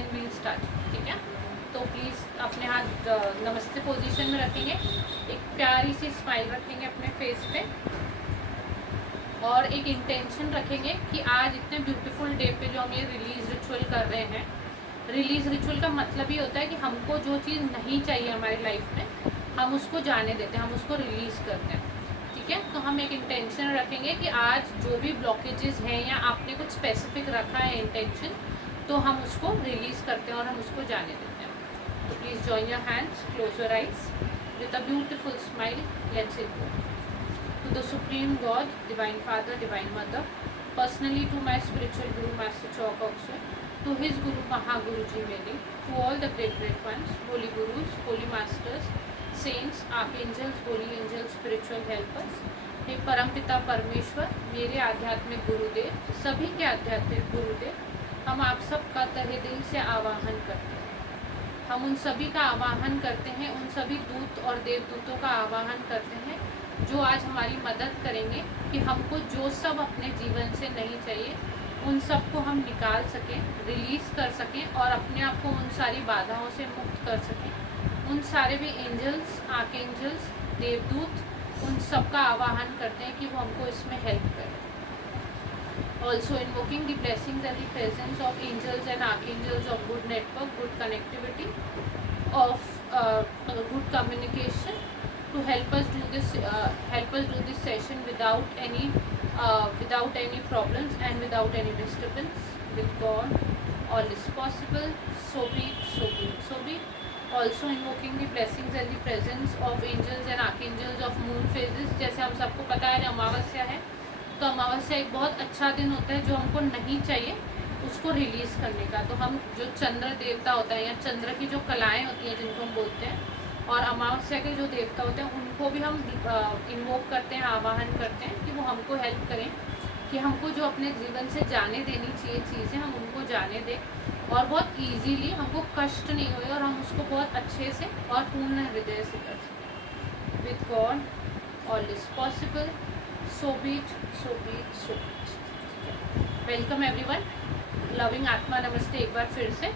Then we'll start. ठीक है, तो प्लीज़ अपने हाथ नमस्ते पोजीशन में रखेंगे, एक प्यारी सी स्माइल रखेंगे अपने फेस पे और एक इंटेंशन रखेंगे कि आज इतने ब्यूटीफुल डे पे जो हम ये रिलीज रिचुअल कर रहे हैं, रिलीज रिचुअल का मतलब ये होता है कि हमको जो चीज़ नहीं चाहिए हमारी लाइफ में हम उसको जाने देते हैं, हम उसको रिलीज़ करते हैं। ठीक है, तो हम एक इंटेंशन रखेंगे कि आज जो भी ब्लॉकेजेस हैं या आपने कुछ स्पेसिफिक रखा है इंटेंशन, तो हम उसको रिलीज़ करते हैं और हम उसको जाने देते हैं। तो please join your hands, close your eyes with a beautiful smile, let's it go. To the Supreme God, Divine Father, Divine Mother, personally to my spiritual Guru Master Chalk Oxway, to his Guru Mahaguru Ji Meri, to all the great ones, Holy Gurus, Holy Masters, Saints, Archangels, Holy Angels, Spiritual Helpers, हे परमपिता परमेश्वर, मेरे आध्यात्मिक गुरुदेव, सभी के आध्यात्मिक गुरुदेव, हम आप सबका तहे दिल से आवाहन करते हैं। हम उन सभी का आवाहन करते हैं, उन सभी दूत और देवदूतों का आवाहन करते हैं जो आज हमारी मदद करेंगे कि हमको जो सब अपने जीवन से नहीं चाहिए उन सब को हम निकाल सकें, रिलीज़ कर सकें और अपने आप को उन सारी बाधाओं से मुक्त कर सकें। उन सारे भी एंजल्स, आर्कएंजल्स, देवदूत, उन सब का आवाहन करते हैं कि वो हमको इसमें हेल्प करें। Also invoking the blessings and the presence of angels and archangels of good network, good connectivity, of good communication, to help us do this session without any problems and without any disturbance. With God, all is possible. So be it, so be it, so be it. Also invoking the blessings and the presence of angels and archangels of moon phases. जैसे हम सबको पता है अमावस्या है, तो अमावस्या एक बहुत अच्छा दिन होता है जो हमको नहीं चाहिए उसको रिलीज़ करने का। तो हम जो चंद्र देवता होता है या चंद्र की जो कलाएँ होती हैं जिनको हम बोलते हैं, और अमावस्या के जो देवता होते हैं उनको भी हम इन्वोक करते हैं, आवाहन करते हैं कि वो हमको हेल्प करें कि हमको जो अपने जीवन से जाने देनी चाहिए चीज़ें हम उनको जाने दें और बहुत इजीली हमको कष्ट नहीं होए और हम उसको बहुत अच्छे से और पूर्ण हृदय से कर सकें। With God all is possible. So be it, so be it, so be it. Welcome everyone, loving आत्मा नमस्ते एक बार फिर से।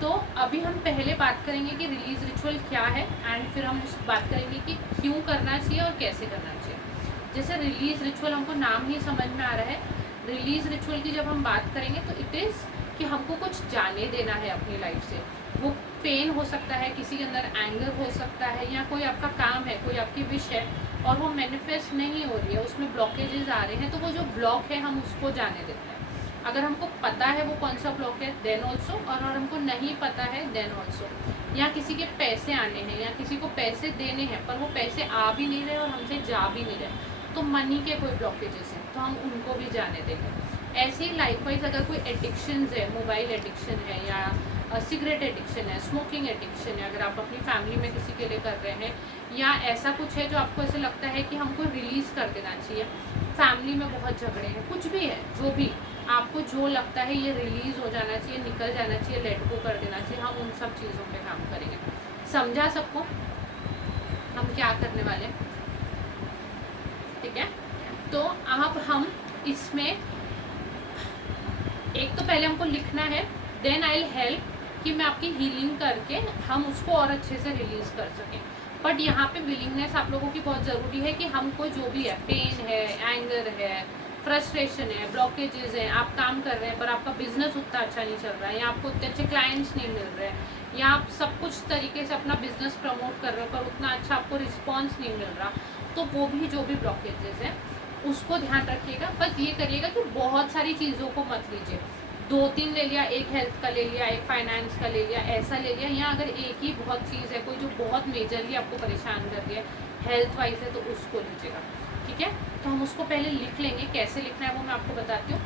तो अभी हम पहले बात करेंगे कि रिलीज रिचुअल क्या है एंड फिर हम उस बात करेंगे कि क्यों करना चाहिए और कैसे करना चाहिए। जैसे रिलीज रिचुअल हमको नाम ही समझ में आ रहा है, रिलीज रिचुअल की जब हम बात करेंगे तो इट इज़ कि हमको कुछ जाने देना है अपनी लाइफ से। वो पेन हो सकता है, किसी के अंदर एंगर हो सकता है, या कोई आपका काम है, कोई आपकी विश है और वो मैनिफेस्ट नहीं हो रही है, उसमें ब्लॉकेजेस आ रहे हैं, तो वो जो ब्लॉक है हम उसको जाने देते हैं। अगर हमको पता है वो कौन सा ब्लॉक है देन ऑल्सो, और अगर हमको नहीं पता है देन ऑल्सो। या किसी के पैसे आने हैं या किसी को पैसे देने हैं पर वो पैसे आ भी नहीं रहे और हमसे जा भी नहीं रहे, तो मनी के कोई ब्लॉकेजेस हैं तो हम उनको भी जाने देंगे। ऐसे ही लाइकवाइज अगर कोई एडिक्शंस है, मोबाइल एडिक्शन है या सिगरेट एडिक्शन है, स्मोकिंग एडिक्शन है, अगर आप अपनी फैमिली में किसी के लिए कर रहे हैं, या ऐसा कुछ है जो आपको ऐसे लगता है कि हमको रिलीज़ कर देना चाहिए, फैमिली में बहुत झगड़े हैं, कुछ भी है, जो भी आपको जो लगता है ये रिलीज़ हो जाना चाहिए, निकल जाना चाहिए, लेट गो कर देना चाहिए, हम उन सब चीज़ों पे काम करेंगे। समझा सबको हम क्या करने वाले हैं? ठीक है, तो अब हम इसमें एक तो पहले हमको लिखना है, देन आई विल हेल्प कि मैं आपकी हीलिंग करके हम उसको और अच्छे से रिलीज़ कर सकें। बट यहाँ पे विलिंगनेस आप लोगों की बहुत ज़रूरी है कि हमको जो भी है, पेन है, एंगर है, फ्रस्ट्रेशन है, ब्लॉकेजेस हैं, आप काम कर रहे हैं पर आपका बिजनेस उतना अच्छा नहीं चल रहा है, या आपको उतने अच्छे क्लाइंट्स नहीं मिल रहे हैं, या आप सब कुछ तरीके से अपना बिजनेस प्रमोट कर रहे हो पर उतना अच्छा आपको रिस्पॉन्स नहीं मिल रहा, तो वो भी जो भी ब्लॉकेजेस हैं उसको ध्यान रखिएगा। बस ये करिएगा कि बहुत सारी चीज़ों को मत लीजिए, 2-3 ले लिया, एक हेल्थ का ले लिया, एक फाइनेंस का ले लिया, ऐसा ले लिया, या अगर एक ही बहुत चीज़ है कोई जो बहुत मेजरली आपको परेशान कर रही है हेल्थ वाइज है तो उसको लीजिएगा। ठीक है, तो हम उसको पहले लिख लेंगे, कैसे लिखना है वो मैं आपको बताती हूँ,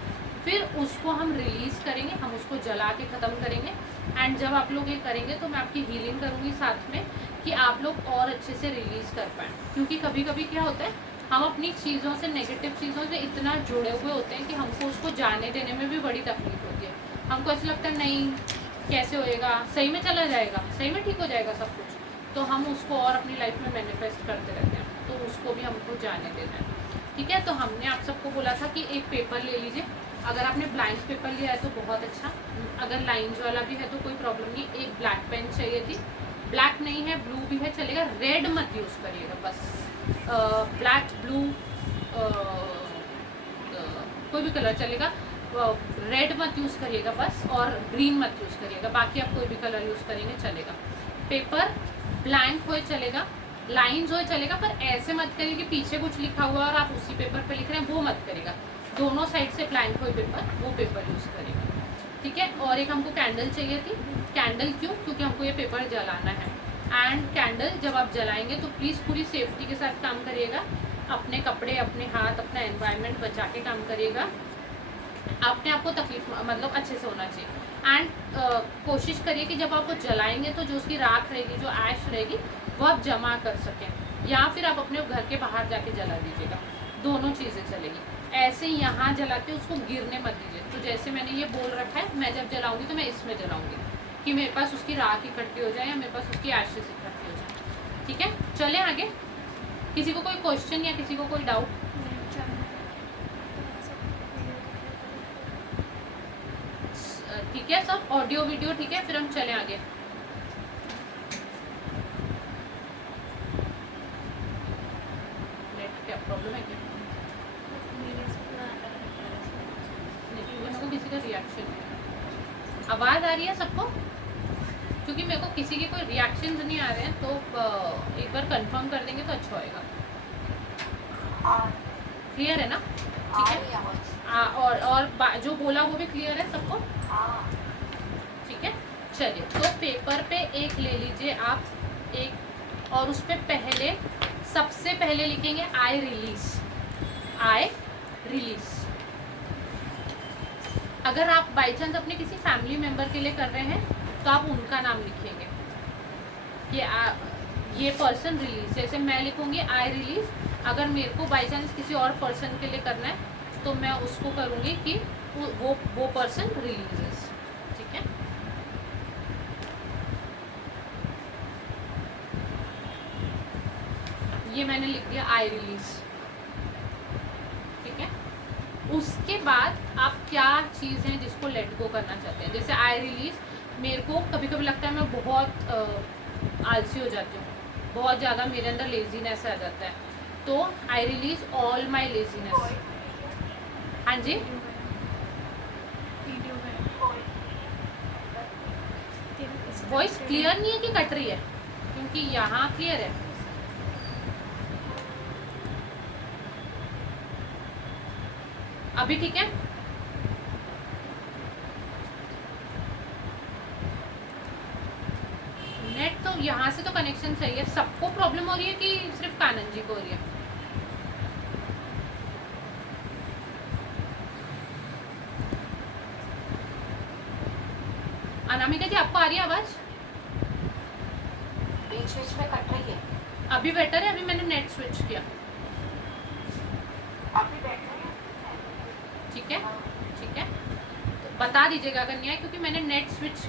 फिर उसको हम रिलीज़ करेंगे, हम उसको जला के ख़त्म करेंगे। एंड जब आप लोग ये करेंगे तो मैं आपकी हीलिंग करूँगी साथ में कि आप लोग और अच्छे से रिलीज़ कर पाएँ। क्योंकि कभी कभी क्या होता है, हम अपनी चीज़ों से, नेगेटिव चीज़ों से इतना जुड़े हुए होते हैं कि हमको उसको जाने देने में भी बड़ी तकलीफ होती है। हमको ऐसा लगता है नहीं कैसे होएगा, सही में चला जाएगा, सही में ठीक हो जाएगा सब कुछ, तो हम उसको और अपनी लाइफ में मैनिफेस्ट करते रहते हैं, तो उसको भी हमको जाने देना है। ठीक है, तो हमने आप सबको बोला था कि एक पेपर ले लीजिए, अगर आपने ब्लैंक पेपर लिया है तो बहुत अच्छा, अगर लाइंस वाला भी है तो कोई प्रॉब्लम नहीं। एक ब्लैक पेन चाहिए थी, ब्लैक नहीं है ब्लू भी है चलेगा, रेड मत यूज़ करिएगा बस। ब्लैक ब्लू कोई भी कलर चलेगा, रेड मत यूज़ करिएगा बस, और ग्रीन मत यूज़ करिएगा, बाकी आप कोई भी कलर यूज़ करेंगे चलेगा। पेपर ब्लैंक हो चलेगा, लाइंस हो चलेगा, पर ऐसे मत करिए कि पीछे कुछ लिखा हुआ और आप उसी पेपर पे लिख रहे हैं, वो मत करिएगा। दोनों साइड से ब्लैंक हो पेपर, वो पेपर यूज़ करेगा, ठीक है। और एक हमको कैंडल चाहिए थी। कैंडल क्यों? क्योंकि हमको ये पेपर जलाना है। एंड कैंडल जब आप जलाएंगे तो प्लीज़ पूरी सेफ्टी के साथ काम करिएगा, अपने कपड़े, अपने हाथ, अपना एनवायरनमेंट बचा के काम करिएगा। अपने आप को तकलीफ मतलब अच्छे से होना चाहिए। एंड कोशिश करिए कि जब आप वो जलाएंगे तो जो उसकी राख रहेगी, जो ऐश रहेगी, वो आप जमा कर सकें, या फिर आप अपने घर के बाहर जाके जला दीजिएगा, दोनों चीज़ें चलेगी। ऐसे यहाँ जला के उसको गिरने मत दीजिए। तो जैसे मैंने ये बोल रखा है, मैं जब जलाऊंगी तो मैं इसमें जलाऊंगी कि मेरे पास उसकी राख इकट्ठी हो जाए या मेरे पास उसकी एशेस इकट्ठी हो जाए, ठीक है। चलें आगे। किसी को कोई क्वेश्चन या किसी को कोई डाउट? ठीक है सब, ऑडियो वीडियो ठीक है, फिर हम चलें आगे। नेट क्या प्रॉब्लम है क्या? मेरे को किसी का रिएक्शन है, आवाज़ आ रही है सबको? क्योंकि मेरे को किसी के कोई रिएक्शंस नहीं आ रहे हैं, तो एक बार कंफर्म कर देंगे तो अच्छा होएगा। क्लियर है ना? ठीक है। और जो बोला वो भी क्लियर है सबको? ठीक है। चलिए, तो पेपर पे एक ले लीजिए आप, एक, और उस पर पहले सबसे पहले लिखेंगे आई रिलीज, आई रिलीज। अगर आप बाई चांस अपने किसी फैमिली मेम्बर के लिए कर रहे हैं तो आप उनका नाम लिखेंगे कि ये पर्सन रिलीज। जैसे मैं लिखूंगी आई रिलीज, अगर मेरे को बाई चांस किसी और पर्सन के लिए करना है तो मैं उसको करूँगी कि वो पर्सन रिलीजेस, ठीक है। ये मैंने लिख दिया आई रिलीज, ठीक है। उसके बाद आप क्या चीज़ है जिसको लेट गो करना चाहते हैं। जैसे आई रिलीज, मेरे को कभी कभी लगता है मैं बहुत आलसी हो जाती हूँ, बहुत ज़्यादा मेरे अंदर लेजीनेस आ जाता है, तो I release all my laziness. हाँ जी, वॉइस क्लियर नहीं है कि कट रही है? क्योंकि यहाँ क्लियर है। अभी ठीक है? नेट तो यहाँ से तो कनेक्शन सही है। सबको प्रॉब्लम हो रही है कि सिर्फ कानन जी को हो रही है? अनामिका जी आपको आ रही है आवाज? बीच में कट रही है। अभी बेटर है? अभी मैंने नेट स्विच किया, अभी बेटर है, ठीक है। ठीक है, तो बता दीजिएगा अगर नहीं आए, क्योंकि मैंने नेट स्विच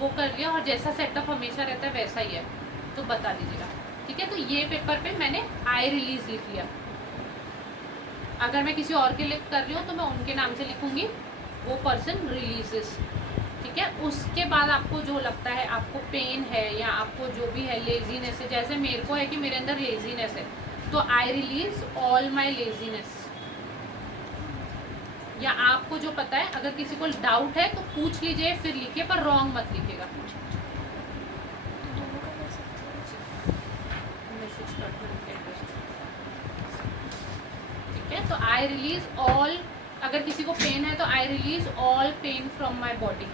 वो कर लिया और जैसा सेटअप हमेशा रहता है वैसा ही है, तो बता दीजिएगा, ठीक है। तो ये पेपर पे मैंने आई रिलीज लिख लिया। अगर मैं किसी और के लिए कर रही हूँ तो मैं उनके नाम से लिखूंगी वो पर्सन रिलीजेस, ठीक है। उसके बाद आपको जो लगता है, आपको पेन है या आपको जो भी है, लेजीनेस है, जैसे मेरे को है कि मेरे अंदर लेजीनेस है, तो I release all my laziness. या आपको जो पता है, अगर किसी को डाउट है तो पूछ लीजिए फिर लिखिए, पर रॉन्ग मत लिखिएगा। ठीक है, तो आई रिलीज ऑल, अगर किसी को पेन है तो I release all pain from my body,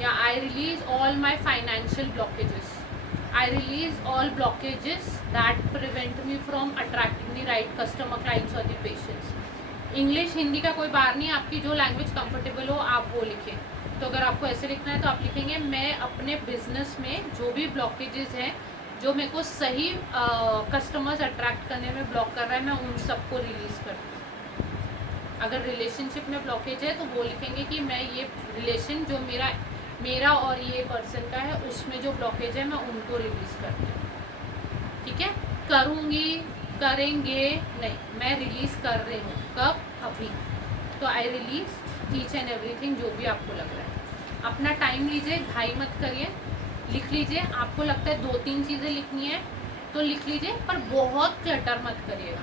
या I release all my financial blockages, I release all blockages that prevent me from attracting the right customer, clients और द पेशेंट्स। इंग्लिश हिंदी का कोई बार नहीं, आपकी जो लैंग्वेज कंफर्टेबल हो आप वो लिखें। तो अगर आपको ऐसे लिखना है तो आप लिखेंगे मैं अपने बिजनेस में जो भी ब्लॉकेजेस हैं, जो मेरे को सही कस्टमर्स अट्रैक्ट करने में ब्लॉक कर रहा है, मैं उन सबको रिलीज़ करती हूँ। अगर रिलेशनशिप में ब्लॉकेज है तो वो लिखेंगे कि मैं ये रिलेशन जो मेरा और ये पर्सन का है, उसमें जो ब्लॉकेज है मैं उनको रिलीज़ करती हूँ, ठीक है। करूँगी, करेंगे नहीं, मैं रिलीज़ कर रही हूँ। कब? अभी। तो I release each and everything जो भी आपको लग रहा है। अपना टाइम लीजिए, घाई मत करिए, लिख लीजिए। आपको लगता है 2-3 चीज़ें लिखनी है तो लिख लीजिए, पर बहुत क्लटर मत करिएगा।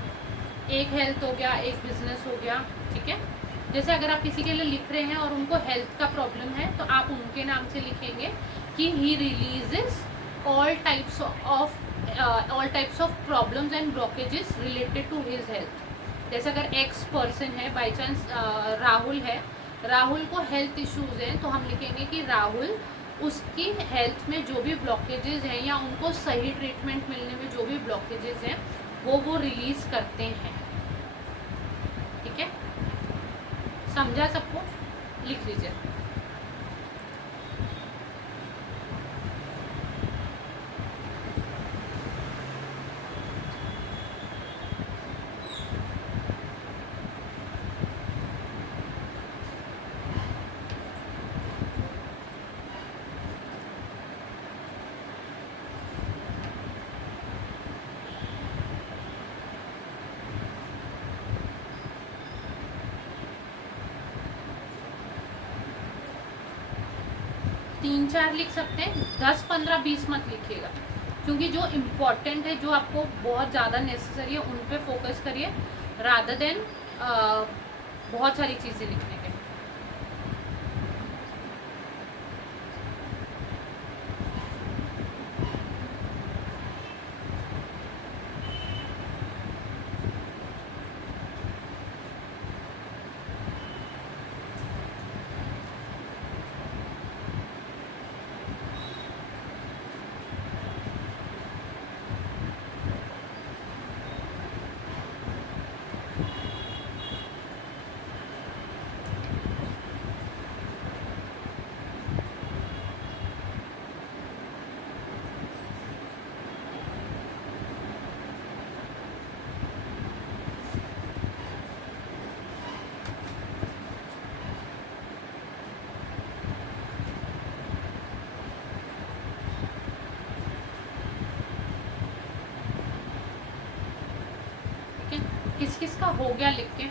एक हेल्थ हो गया, एक बिजनेस हो गया, ठीक है। जैसे अगर आप किसी के लिए लिख रहे हैं और उनको हेल्थ का प्रॉब्लम है तो आप उनके नाम से लिखेंगे कि he releases all types of problems and blockages related to his health. जैसे अगर एक्स पर्सन है, बाई चांस राहुल है, राहुल को हेल्थ इश्यूज हैं, तो हम लिखेंगे कि राहुल उसकी हेल्थ में जो भी ब्लॉकेजेस हैं या उनको सही ट्रीटमेंट मिलने में जो भी ब्लॉकेजेस हैं वो रिलीज करते हैं, ठीक है। समझा सबको? लिख लीजिए। तीन चार लिख सकते हैं, 10, 15, 20 मत लिखिएगा, क्योंकि जो इम्पोर्टेंट है, जो आपको बहुत ज़्यादा नेसेसरी है, उन पे फोकस करिए रादर देन बहुत सारी चीज़ें लिखने के। किस किस का हो गया लिख के?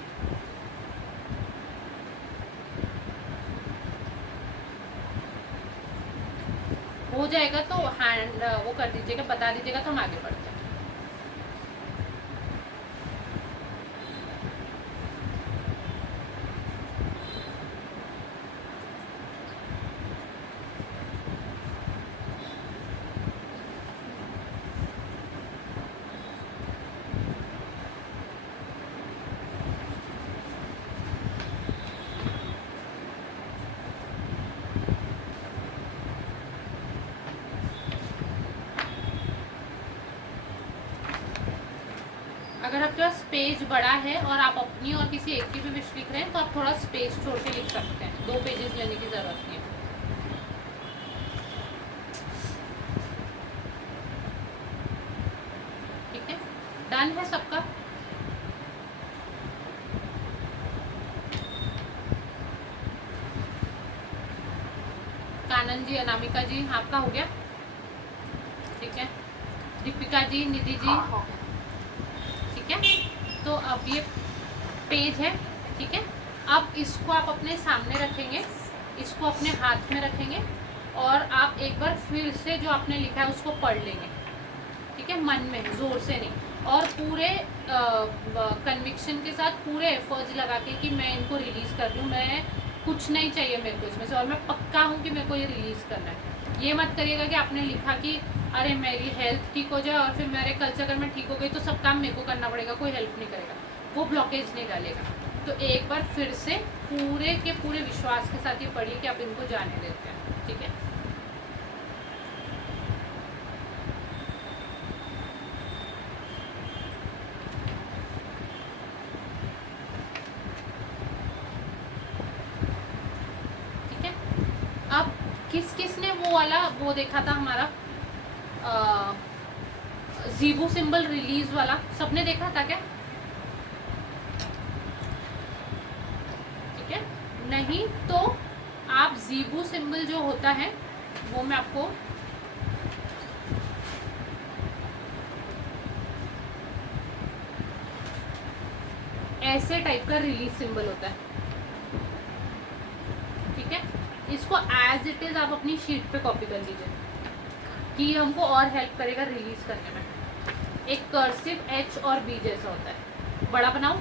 हो जाएगा तो हैंड वो कर दीजिएगा, बता दीजिएगा, तो हम आगे बढ़ते हैं। अगर आपके पास पेज बड़ा है और आप अपनी और किसी एक की भी विश लिख रहे हैं तो आप थोड़ा स्पेस छोड़ के लिख सकते हैं, 2 पेजेस लेने की ज़रूरत नहीं है। ठीक है, डन है सबका? कानन जी, अनामिका जी, आपका हो गया? ठीक है, दीपिका जी, निधि जी, ठीक है। तो अब ये पेज है, ठीक है। अब इसको आप अपने सामने रखेंगे, इसको अपने हाथ में रखेंगे और आप एक बार फिर से जो आपने लिखा है उसको पढ़ लेंगे, ठीक है, मन में, ज़ोर से नहीं, और पूरे कन्विक्शन के साथ, पूरे एफर्ट्स लगा के कि मैं इनको रिलीज़ कर दूँ, मैं कुछ नहीं चाहिए मेरे को इसमें से, और मैं पक्का हूँ कि मेरे को ये रिलीज़ करना है। ये मत करिएगा कि आपने लिखा कि अरे मेरी हेल्थ ठीक हो जाए और फिर मेरे कल से अगर मैं ठीक हो गई तो सब काम मेरे को करना पड़ेगा, कोई हेल्प नहीं करेगा, वो ब्लॉकेज नहीं डालेगा। तो एक बार फिर से पूरे के पूरे विश्वास के साथ ये पढ़िए कि आप इनको जाने देते हैं, ठीक है। ठीक है, अब किस किस ने वो वाला वो देखा था हमारा ज़ीबू सिंबल रिलीज वाला, सबने देखा था क्या? ठीक है, नहीं तो आप ज़ीबू सिंबल जो होता है वो मैं आपको ऐसे टाइप का रिलीज सिंबल होता है, इसको एज इट इज़ आप अपनी शीट पे कॉपी कर लीजिए कि ये हमको और हेल्प करेगा रिलीज करने में। एक कर्सिव एच और बी जैसा होता है। बड़ा बनाओ।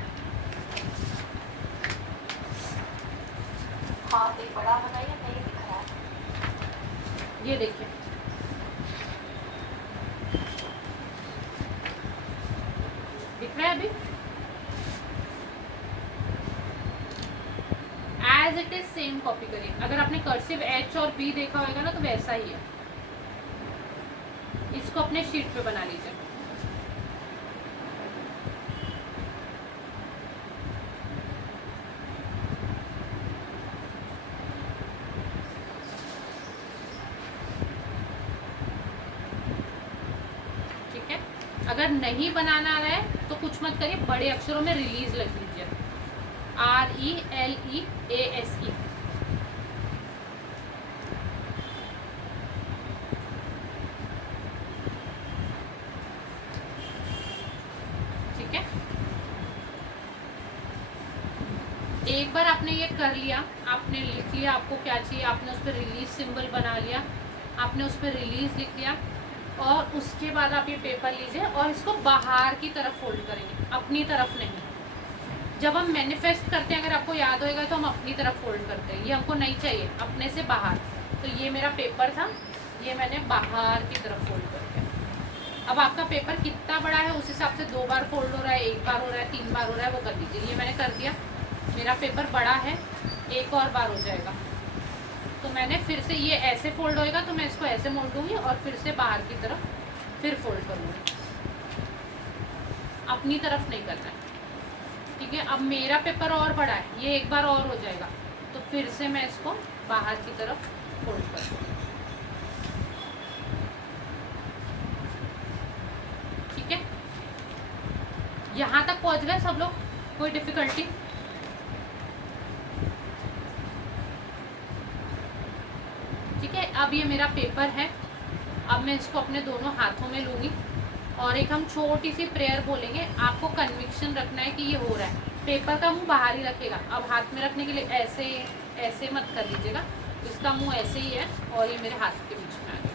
हाँ एक बड़ा बनाइए, नहीं दिख रहा है। ये देखिए, दिख रहा है अभी? As it is same copy करिए। अगर आपने कर्सिव एच और बी देखा होगा ना तो वैसा ही है। इसको अपने शीट पे बना लीजिए। ठीक है, अगर नहीं बनाना है तो कुछ मत करिए, बड़े अक्षरों में रिलीज लिख लीजिए, RELEASE। ठीक है, एक बार आपने ये कर लिया, आपने लिख लिया आपको क्या चाहिए, आपने उस पर रिलीज सिंबल बना लिया, आपने उस पर रिलीज लिख लिया, और उसके बाद आप ये पेपर लीजिए और इसको बाहर की तरफ फोल्ड करेंगे, अपनी तरफ नहीं। जब हम मैनिफेस्ट करते हैं, अगर आपको याद होएगा, तो हम अपनी तरफ फोल्ड करते हैं, ये हमको नहीं चाहिए, अपने से बाहर। तो ये मेरा पेपर था, ये मैंने बाहर की तरफ फोल्ड कर दिया। अब आपका पेपर कितना बड़ा है उस हिसाब से 2 बार फोल्ड हो रहा है, 1 बार हो रहा है, 3 बार हो रहा है, वो कर दीजिए। ये मैंने कर दिया, मेरा पेपर बड़ा है, 1 और बार हो जाएगा। तो मैंने फिर से ये ऐसे फोल्ड होएगा तो मैं इसको ऐसे मोड़ दूँगी और फिर से बाहर की तरफ फिर फोल्ड करूँगी, अपनी तरफ नहीं करना है। ठीक है, अब मेरा पेपर और बड़ा है, ये 1 बार और हो जाएगा, तो फिर से मैं इसको बाहर की तरफ फोल्ड कर दूँगी। ठीक है, यहाँ तक पहुँच गए सब लोग? कोई डिफिकल्टी? ठीक है, अब ये मेरा पेपर है, अब मैं इसको अपने दोनों हाथों में लूँगी और एक हम छोटी सी प्रेयर बोलेंगे। आपको कन्विक्शन रखना है कि ये हो रहा है। पेपर का मुंह बाहर ही रखेगा। अब हाथ में रखने के लिए ऐसे ऐसे मत कर लीजिएगा, इसका मुंह ऐसे ही है और ये मेरे हाथ के बीच में आ गया।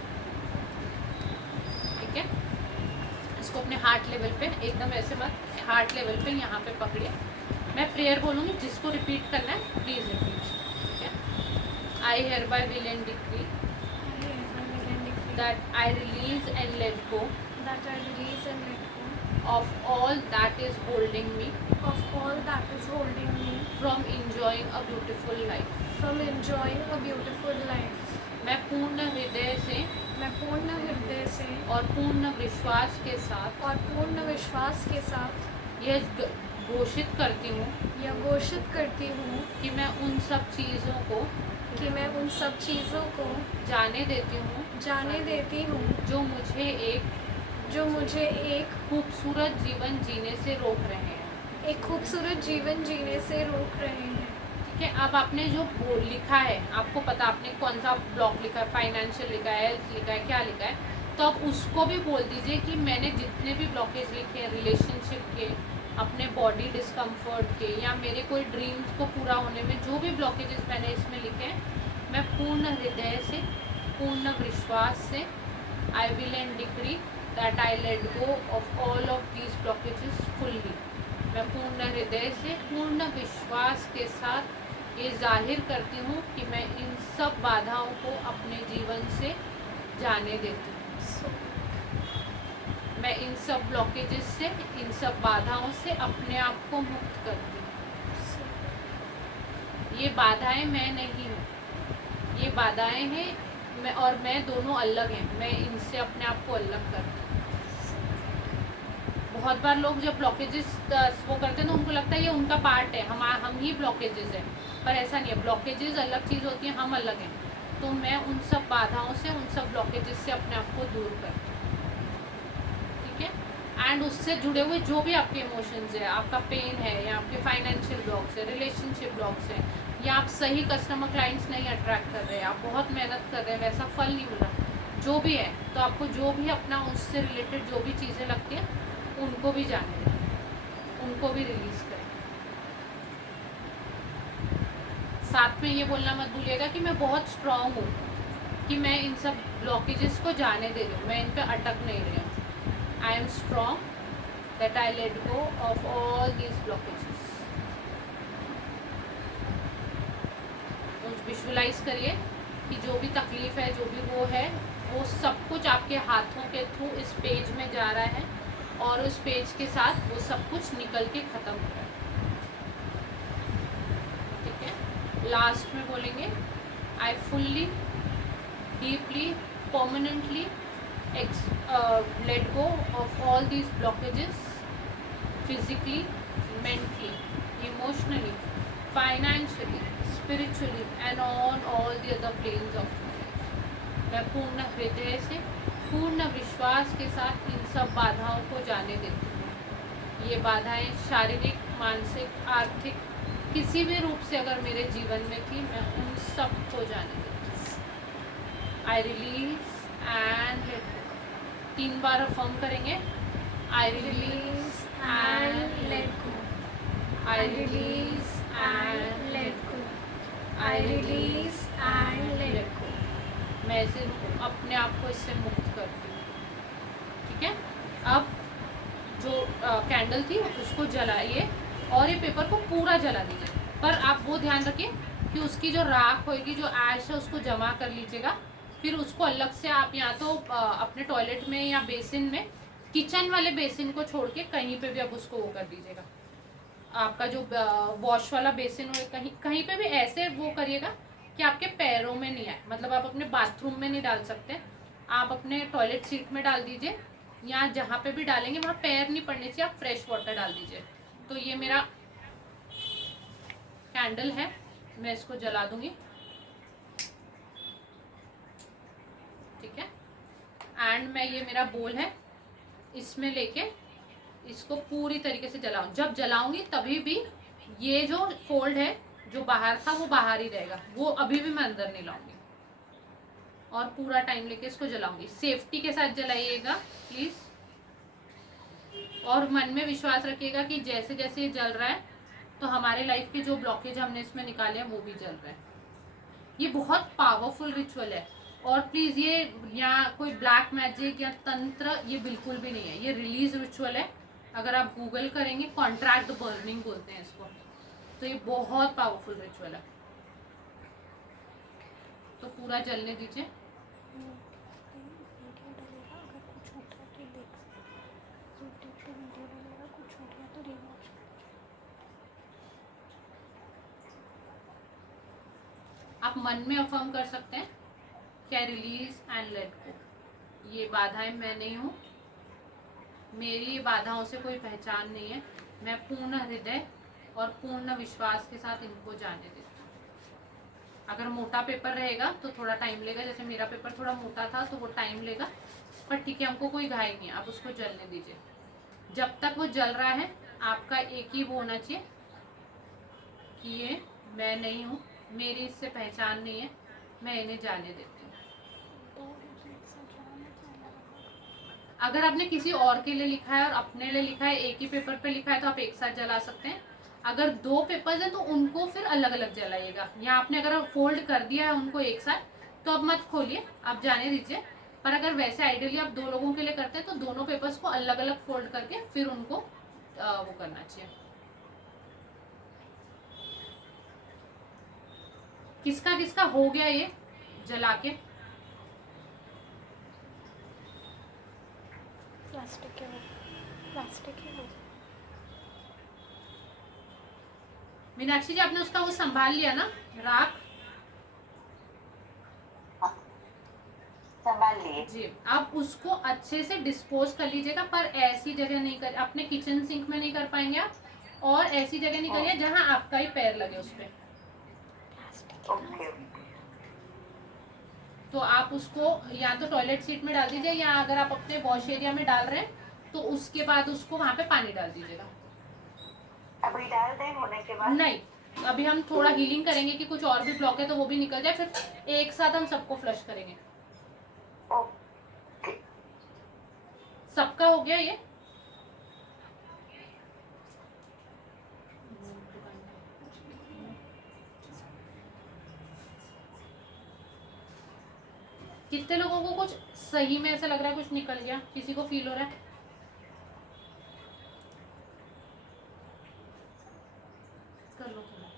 ठीक है, इसको अपने हार्ट लेवल पे एकदम ऐसे मत, हार्ट लेवल पे यहाँ पे पकड़िए। मैं प्रेयर बोलूँगी, जिसको रिपीट करना है प्लीज़ रिपीट। ठीक है, I hereby will and decree that I release and let go that I release and let go of all that is holding me of all that is holding me from enjoying a beautiful life. from enjoying a beautiful life. मैं पूर्ण हृदय से मैं पूर्ण हृदय से और पूर्ण विश्वास के साथ और पूर्ण विश्वास के साथ यह घोषित करती हूँ यह घोषित करती हूँ कि मैं उन सब चीज़ों को कि मैं उन सब चीज़ों को जाने देती हूँ जाने देती हूँ जो मुझे एक खूबसूरत जीवन जीने से रोक रहे हैं। एक खूबसूरत जीवन जीने से रोक रहे हैं। ठीक है, अब आपने जो लिखा है, आपको पता आपने कौन सा ब्लॉक लिखा है, फाइनेंशियल लिखा है, हेल्थ लिखा है, क्या लिखा है, तो आप उसको भी बोल दीजिए कि मैंने जितने भी ब्लॉकेज लिखे हैं रिलेशनशिप के, अपने बॉडी डिस्कम्फर्ट के, या मेरे कोई ड्रीम्स को पूरा होने में जो भी ब्लॉकेजेस मैंने इसमें लिखे हैं, मैं पूर्ण हृदय से, पूर्ण विश्वास से I will and decree that I let go of all of these blockages fully. मैं पूर्ण हृदय से, पूर्ण विश्वास के साथ ये जाहिर करती हूँ कि मैं इन सब बाधाओं को अपने जीवन से जाने देती हूँ। मैं इन सब ब्लॉकेजेस से, इन सब बाधाओं से अपने आप को मुक्त करती हूँ। ये बाधाएं मैं नहीं हूँ, ये बाधाएं हैं मैं दोनों अलग हैं। मैं इनसे अपने आप को अलग करती हूँ। बहुत बार लोग जब ब्लॉकेजेस वो करते हैं तो उनको लगता है ये उनका पार्ट है, हम ही ब्लॉकेजेस हैं, पर ऐसा नहीं है। ब्लॉकेजेस अलग चीज़ होती है, हम अलग हैं। तो मैं उन सब बाधाओं से, उन सब ब्लॉकेजेस से अपने आप को दूर करती हूँ। ठीक है, एंड उससे जुड़े हुए जो भी आपके इमोशंस है, आपका पेन है, या आपके फाइनेंशियल ब्लॉक्स है, रिलेशनशिप ब्लॉक्स है, या आप सही कस्टमर क्लाइंट्स नहीं अट्रैक्ट कर रहे हैं, आप बहुत मेहनत कर रहे हैं, वैसा फल नहीं मिल रहा, जो भी है, तो आपको जो भी अपना उससे रिलेटेड जो भी चीज़ें लगती हैं उनको भी जाने दें, उनको भी रिलीज़ करें। साथ में ये बोलना मत भूलिएगा कि मैं बहुत स्ट्रांग हूँ, कि मैं इन सब ब्लॉकेजेस को जाने दे रही हूँ, मैं इन पे अटक नहीं रही हूँ। I am strong that I let go of all these blockages. Visualize करिए कि जो भी तकलीफ है, जो भी वो है, वो सब कुछ आपके हाथों के थ्रू इस पेज में जा रहा है और उस पेज के साथ वो सब कुछ निकल के ख़त्म हो रहा है। ठीक है, लास्ट में बोलेंगे I fully deeply permanently let go of all these blockages physically, mentally, emotionally, financially, spiritually and on all the other planes of life. मैं पूर्ण हृदय से, पूर्ण विश्वास के साथ इन सब बाधाओं को जाने देती हूँ। ये बाधाएं शारीरिक, मानसिक, आर्थिक किसी भी रूप से अगर मेरे जीवन में थी, मैं उन सब को जाने देती हूँ। I release and let go. 3 बार अफर्म करेंगे। I release and let go. I release and let go. I release and let go. मैं इसे अपने आप को इससे मुक्त करती हूँ। ठीक है, अब जो कैंडल थी उसको जलाइए और ये पेपर को पूरा जला दीजिए, पर आप वो ध्यान रखिए कि उसकी जो राख होगी, जो ऐश है, उसको जमा कर लीजिएगा। फिर उसको अलग से आप या तो अपने टॉयलेट में या बेसिन में, किचन वाले बेसिन को छोड़ के कहीं पे भी आप उसको वो कर दीजिएगा। आपका जो वॉश वाला बेसिन हो, कहीं कहीं पे भी ऐसे वो करिएगा कि आपके पैरों में नहीं आए। मतलब आप अपने बाथरूम में नहीं डाल सकते, आप अपने टॉयलेट सीट में डाल दीजिए, या जहाँ पे भी डालेंगे वहाँ पैर नहीं पड़ने चाहिए, आप फ्रेश वाटर डाल दीजिए। तो ये मेरा कैंडल है, मैं इसको जला दूंगी। ठीक है, एंड मैं ये मेरा बोल है, इसमें लेके इसको पूरी तरीके से जलाऊं। जब जलाऊंगी तभी भी ये जो फोल्ड है, जो बाहर था, वो बाहर ही रहेगा, वो अभी भी मैं अंदर नहीं लाऊंगी। और पूरा टाइम लेके इसको जलाऊंगी। सेफ्टी के साथ जलाइएगा प्लीज, और मन में विश्वास रखिएगा कि जैसे जैसे ये जल रहा है तो हमारे लाइफ के जो ब्लॉकेज हमने इसमें निकाले हैं वो भी जल रहे हैं। ये बहुत पावरफुल रिचुअल है, और प्लीज़ ये यहाँ कोई ब्लैक मैजिक या तंत्र ये बिल्कुल भी नहीं है, ये रिलीज रिचुअल है। अगर आप गूगल करेंगे, कॉन्ट्रैक्ट बर्निंग बोलते हैं इसको, तो ये बहुत पावरफुल रिचुअल है। तो पूरा जलने दीजिए। वीडियो डलेगा, अगर कुछ होता है तो देख यूट्यूब पे वीडियो डलेगा, कुछ हो गया तो रिवॉच। आप मन में अफर्म कर सकते हैं कि आई रिलीज एंड लेट गो। ये बाधाएं मैं नहीं हूँ, मेरी बाधाओं से कोई पहचान नहीं है। मैं पूर्ण हृदय और पूर्ण विश्वास के साथ इनको जाने देती हूँ। अगर मोटा पेपर रहेगा तो थोड़ा टाइम लेगा, जैसे मेरा पेपर थोड़ा मोटा था तो वो टाइम लेगा, पर ठीक है, हमको कोई घाई नहीं है, आप उसको जलने दीजिए। जब तक वो जल रहा है आपका एक ही वो होना चाहिए कि ये मैं नहीं हूँ, मेरी इससे पहचान नहीं है, मैं इन्हें जाने देती हूँ। अगर आपने किसी और के लिए लिखा है और अपने लिए लिखा है, एक ही पेपर पे लिखा है, तो आप एक साथ जला सकते हैं। अगर 2 पेपर्स हैं तो उनको फिर अलग अलग जलाइएगा। या आपने अगर फोल्ड कर दिया है उनको एक साथ, तो अब मत खोलिए, आप जाने दीजिए। पर अगर वैसे आइडियली आप 2 लोगों के लिए करते हैं तो दोनों पेपर्स को अलग अलग फोल्ड करके फिर उनको वो करना चाहिए। किसका किसका हो गया ये जला के? प्लास्टिक है वो, प्लास्टिक है वो। मीनाक्षी जी, आपने उसका वो संभाल लिया ना, राख? संभाल लिए जी। अब उसको अच्छे से डिस्पोज कर लीजिएगा, पर ऐसी जगह नहीं कर, अपने किचन सिंक में नहीं कर पाएंगे आप, और ऐसी जगह नहीं करिए जहां आपका ही पैर लगे उस पे। ओके। तो आप उसको या तो टॉयलेट सीट में डाल दीजिए, या अगर आप अपने वॉश एरिया में डाल रहे हैं तो उसके बाद उसको वहां पे पानी डाल दीजिएगा। अभी डाल दें होने के बाद? नहीं, अभी हम थोड़ा हीलिंग करेंगे कि कुछ और भी ब्लॉक है तो वो भी निकल जाए, फिर एक साथ हम सबको फ्लश करेंगे। ओके। सबका हो गया ये? कितने लोगों को कुछ सही में ऐसा लग रहा है कुछ निकल गया, किसी को फील हो रहा है? कर लो थोड़ा।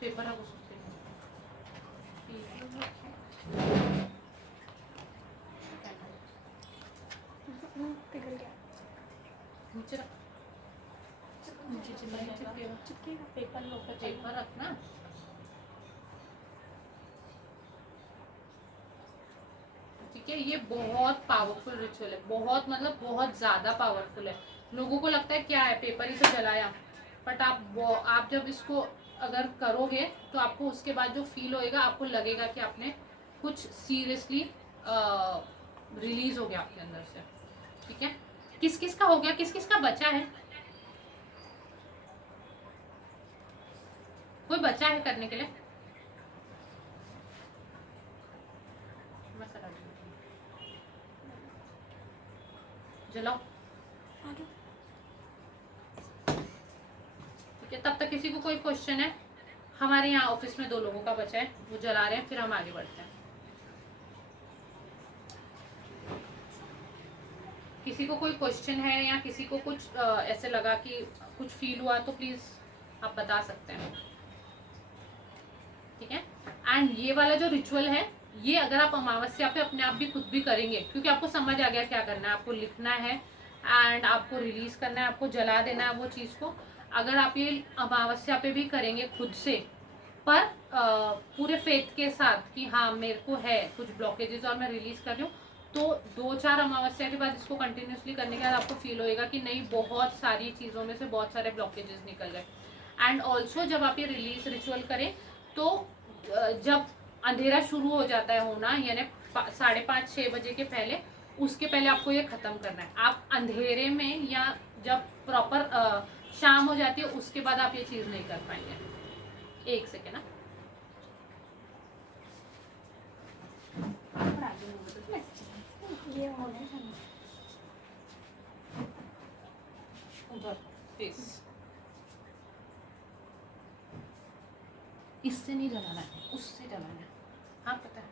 पेपर आप उसको पिघल गया। नीचे रख, नीचे चिपकेगा। चिपकेगा। पेपर लो पेपर रखना। ठीक है, ये बहुत पावरफुल रिचुअल है, बहुत मतलब बहुत ज्यादा पावरफुल है। लोगों को लगता है क्या है, पेपर ही तो जलाया, बट आप जब इसको अगर करोगे तो आपको उसके बाद जो फील होएगा, आपको लगेगा कि आपने कुछ सीरियसली रिलीज हो गया आपके अंदर से। ठीक है, किस किस का हो गया, किस किस का बचा है? कोई बचा है करने के लिए? मैं करा दूंगी। जलाओ। ठीक है, तब तक किसी को कोई क्वेश्चन है? हमारे यहाँ ऑफिस में 2 लोगों का बचा है, वो जला रहे हैं, फिर हम आगे बढ़ते हैं। किसी को कोई क्वेश्चन है या किसी को कुछ ऐसे लगा कि कुछ फील हुआ तो प्लीज आप बता सकते हैं। ठीक है, एंड ये वाला जो रिचुअल है, ये अगर आप अमावस्या पे अपने आप भी खुद भी करेंगे, क्योंकि आपको समझ आ गया क्या करना है, आपको लिखना है एंड आपको रिलीज करना है, आपको जला देना है वो चीज को। अगर आप ये अमावस्या पे भी करेंगे खुद से, पर पूरे फेथ के साथ कि हाँ मेरे को है कुछ ब्लॉकेजेस और मैं रिलीज कर रही हूँ, तो 2-4 अमावस्या के बाद इसको कंटिन्यूसली करने के बाद आपको फील होएगा कि नहीं, बहुत सारी चीज़ों में से बहुत सारे ब्लॉकेजेस निकल गए। एंड ऑल्सो जब आप ये रिलीज रिचुअल करें तो जब अंधेरा शुरू हो जाता है होना, यानी 5:30-6 बजे के पहले, उसके पहले आपको ये खत्म करना है। आप अंधेरे में या जब प्रॉपर शाम हो जाती है उसके बाद आप ये चीज़ नहीं कर पाएंगे। एक सेकेंड ना, ये हो गया। उधर फेस, इससे नहीं जलाना है, उससे जलाना है। हाँ पता है।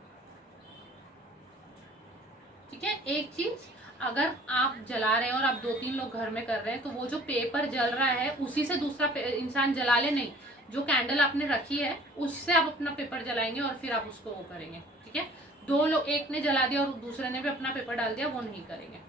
ठीक है, एक चीज, अगर आप जला रहे हैं और आप 2-3 लोग घर में कर रहे हैं, तो वो जो पेपर जल रहा है उसी से दूसरा इंसान जला ले नहीं। जो कैंडल आपने रखी है उससे आप अपना पेपर जलाएंगे और फिर आप उसको वो करेंगे। ठीक है, 2 लोग, एक ने जला दिया और दूसरे ने भी अपना पेपर डाल दिया, वो नहीं करेंगे।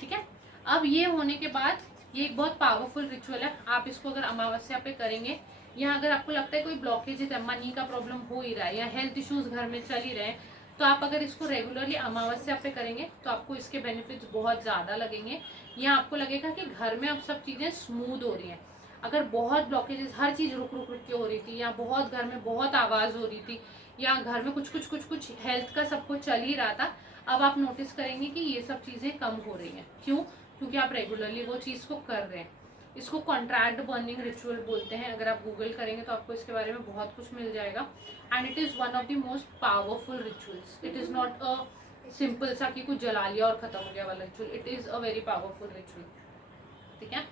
ठीक है, अब ये होने के बाद ये एक बहुत पावरफुल रिचुअल है। आप इसको अगर अमावस्या पे करेंगे, या अगर आपको लगता है कोई ब्लॉकेज है, मनी का प्रॉब्लम हो ही रहा है या हेल्थ इश्यूज घर में चल ही रहे हैं, तो आप अगर इसको रेगुलरली अमावस्या पे करेंगे तो आपको इसके बेनिफिट्स बहुत ज़्यादा लगेंगे। या आपको लगेगा कि घर में अब सब चीज़ें स्मूथ हो रही हैं। अगर बहुत ब्लॉकेजेस, हर चीज़ रुक रुक रुक के हो रही थी, या बहुत घर में बहुत आवाज़ हो रही थी, या घर में कुछ हेल्थ का सब कुछ चल ही रहा था, अब आप नोटिस करेंगे कि ये सब चीज़ें कम हो रही हैं। क्यों? क्योंकि आप रेगुलरली वो चीज़ को कर रहे हैं। इसको कॉन्ट्रैक्ट बर्निंग रिचुअल बोलते हैं। अगर आप गूगल करेंगे तो आपको इसके बारे में बहुत कुछ मिल जाएगा। And it is one of the most powerful rituals. It is not a simple सा कि कुछ जला लिया और खत्म हो गया वाला ritual. It is a very powerful ritual. ठीक है,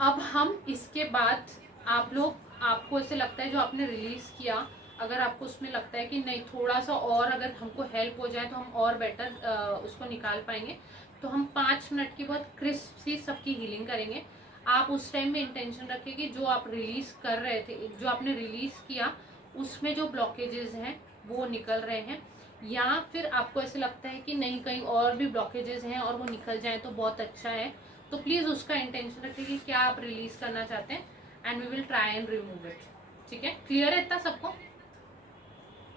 अब हम इसके बाद आपको ऐसे लगता है जो आपने रिलीज किया, अगर आपको उसमें लगता है कि नहीं थोड़ा सा और अगर हमको हेल्प हो जाए तो हम और बेटर उसको निकाल पाएंगे, तो हम 5 मिनट की बहुत क्रिस्प सी सबकी हीलिंग करेंगे। आप उस टाइम में इंटेंशन रखिए कि जो आप रिलीज कर रहे थे, जो आपने रिलीज किया, उसमें जो ब्लॉकेजेस हैं वो निकल रहे हैं, या फिर आपको ऐसे लगता है कि नहीं कहीं और भी ब्लॉकेजेस हैं और वो निकल जाए तो बहुत अच्छा है, तो प्लीज़ उसका इंटेंशन रखिए कि क्या आप रिलीज करना चाहते हैं, and we will try and remove it. ठीक है, क्लियर है इतना सबको?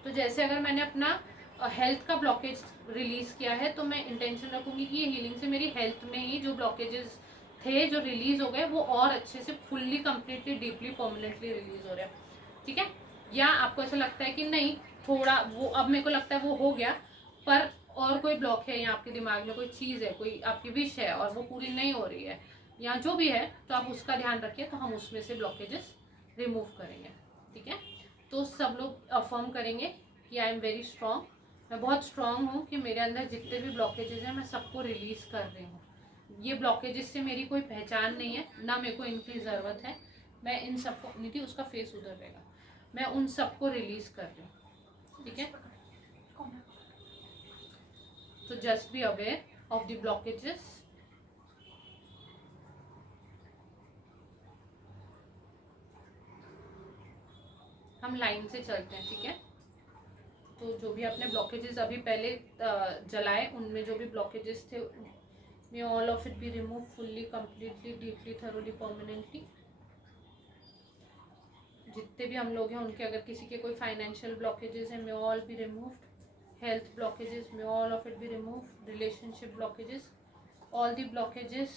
तो जैसे अगर मैंने अपना हेल्थ का ब्लॉकेज रिलीज किया है, तो मैं इंटेंशन रखूंगी कि ये हीलिंग से मेरी हेल्थ में ही जो ब्लॉकेजेस थे जो रिलीज हो गए, वो और अच्छे से fully completely deeply permanently release हो रहे हैं। ठीक है, या आपको ऐसा लगता है कि नहीं थोड़ा वो, अब मेरे को लगता है वो हो गया, पर और कोई ब्लॉक है या आपके दिमाग में कोई चीज़ है, कोई आपकी विश है और वो पूरी नहीं हो रही है, या जो भी है, तो आप उसका ध्यान रखिए, तो हम उसमें से ब्लॉकेजेस रिमूव करेंगे। ठीक है, तो सब लोग अफर्म करेंगे कि आई एम वेरी स्ट्रॉन्ग, मैं बहुत स्ट्रॉन्ग हूँ कि मेरे अंदर जितने भी ब्लॉकेजेस हैं मैं सबको रिलीज कर रही हूँ। ये ब्लॉकेजेस से मेरी कोई पहचान नहीं है, ना मेरे को इनकी ज़रूरत है। मैं इन सबको, नीति उसका फेस उधर रहेगा, मैं उन सबको रिलीज कर रही हूँ, ठीक है। तो just be aware of the blockages. हम लाइन से चलते हैं, ठीक है। तो जो भी अपने ब्लॉकेजेस अभी पहले जलाए, उनमें जो भी ब्लॉकेजेस थे, may all of it be remove fully, completely, deeply, thoroughly, permanently. जितने भी हम लोग हैं उनके, अगर किसी के कोई फाइनेंशियल ब्लॉकेजेस हैं, may all be removed. Health blockages, may all of it be removed. Relationship blockages, all the blockages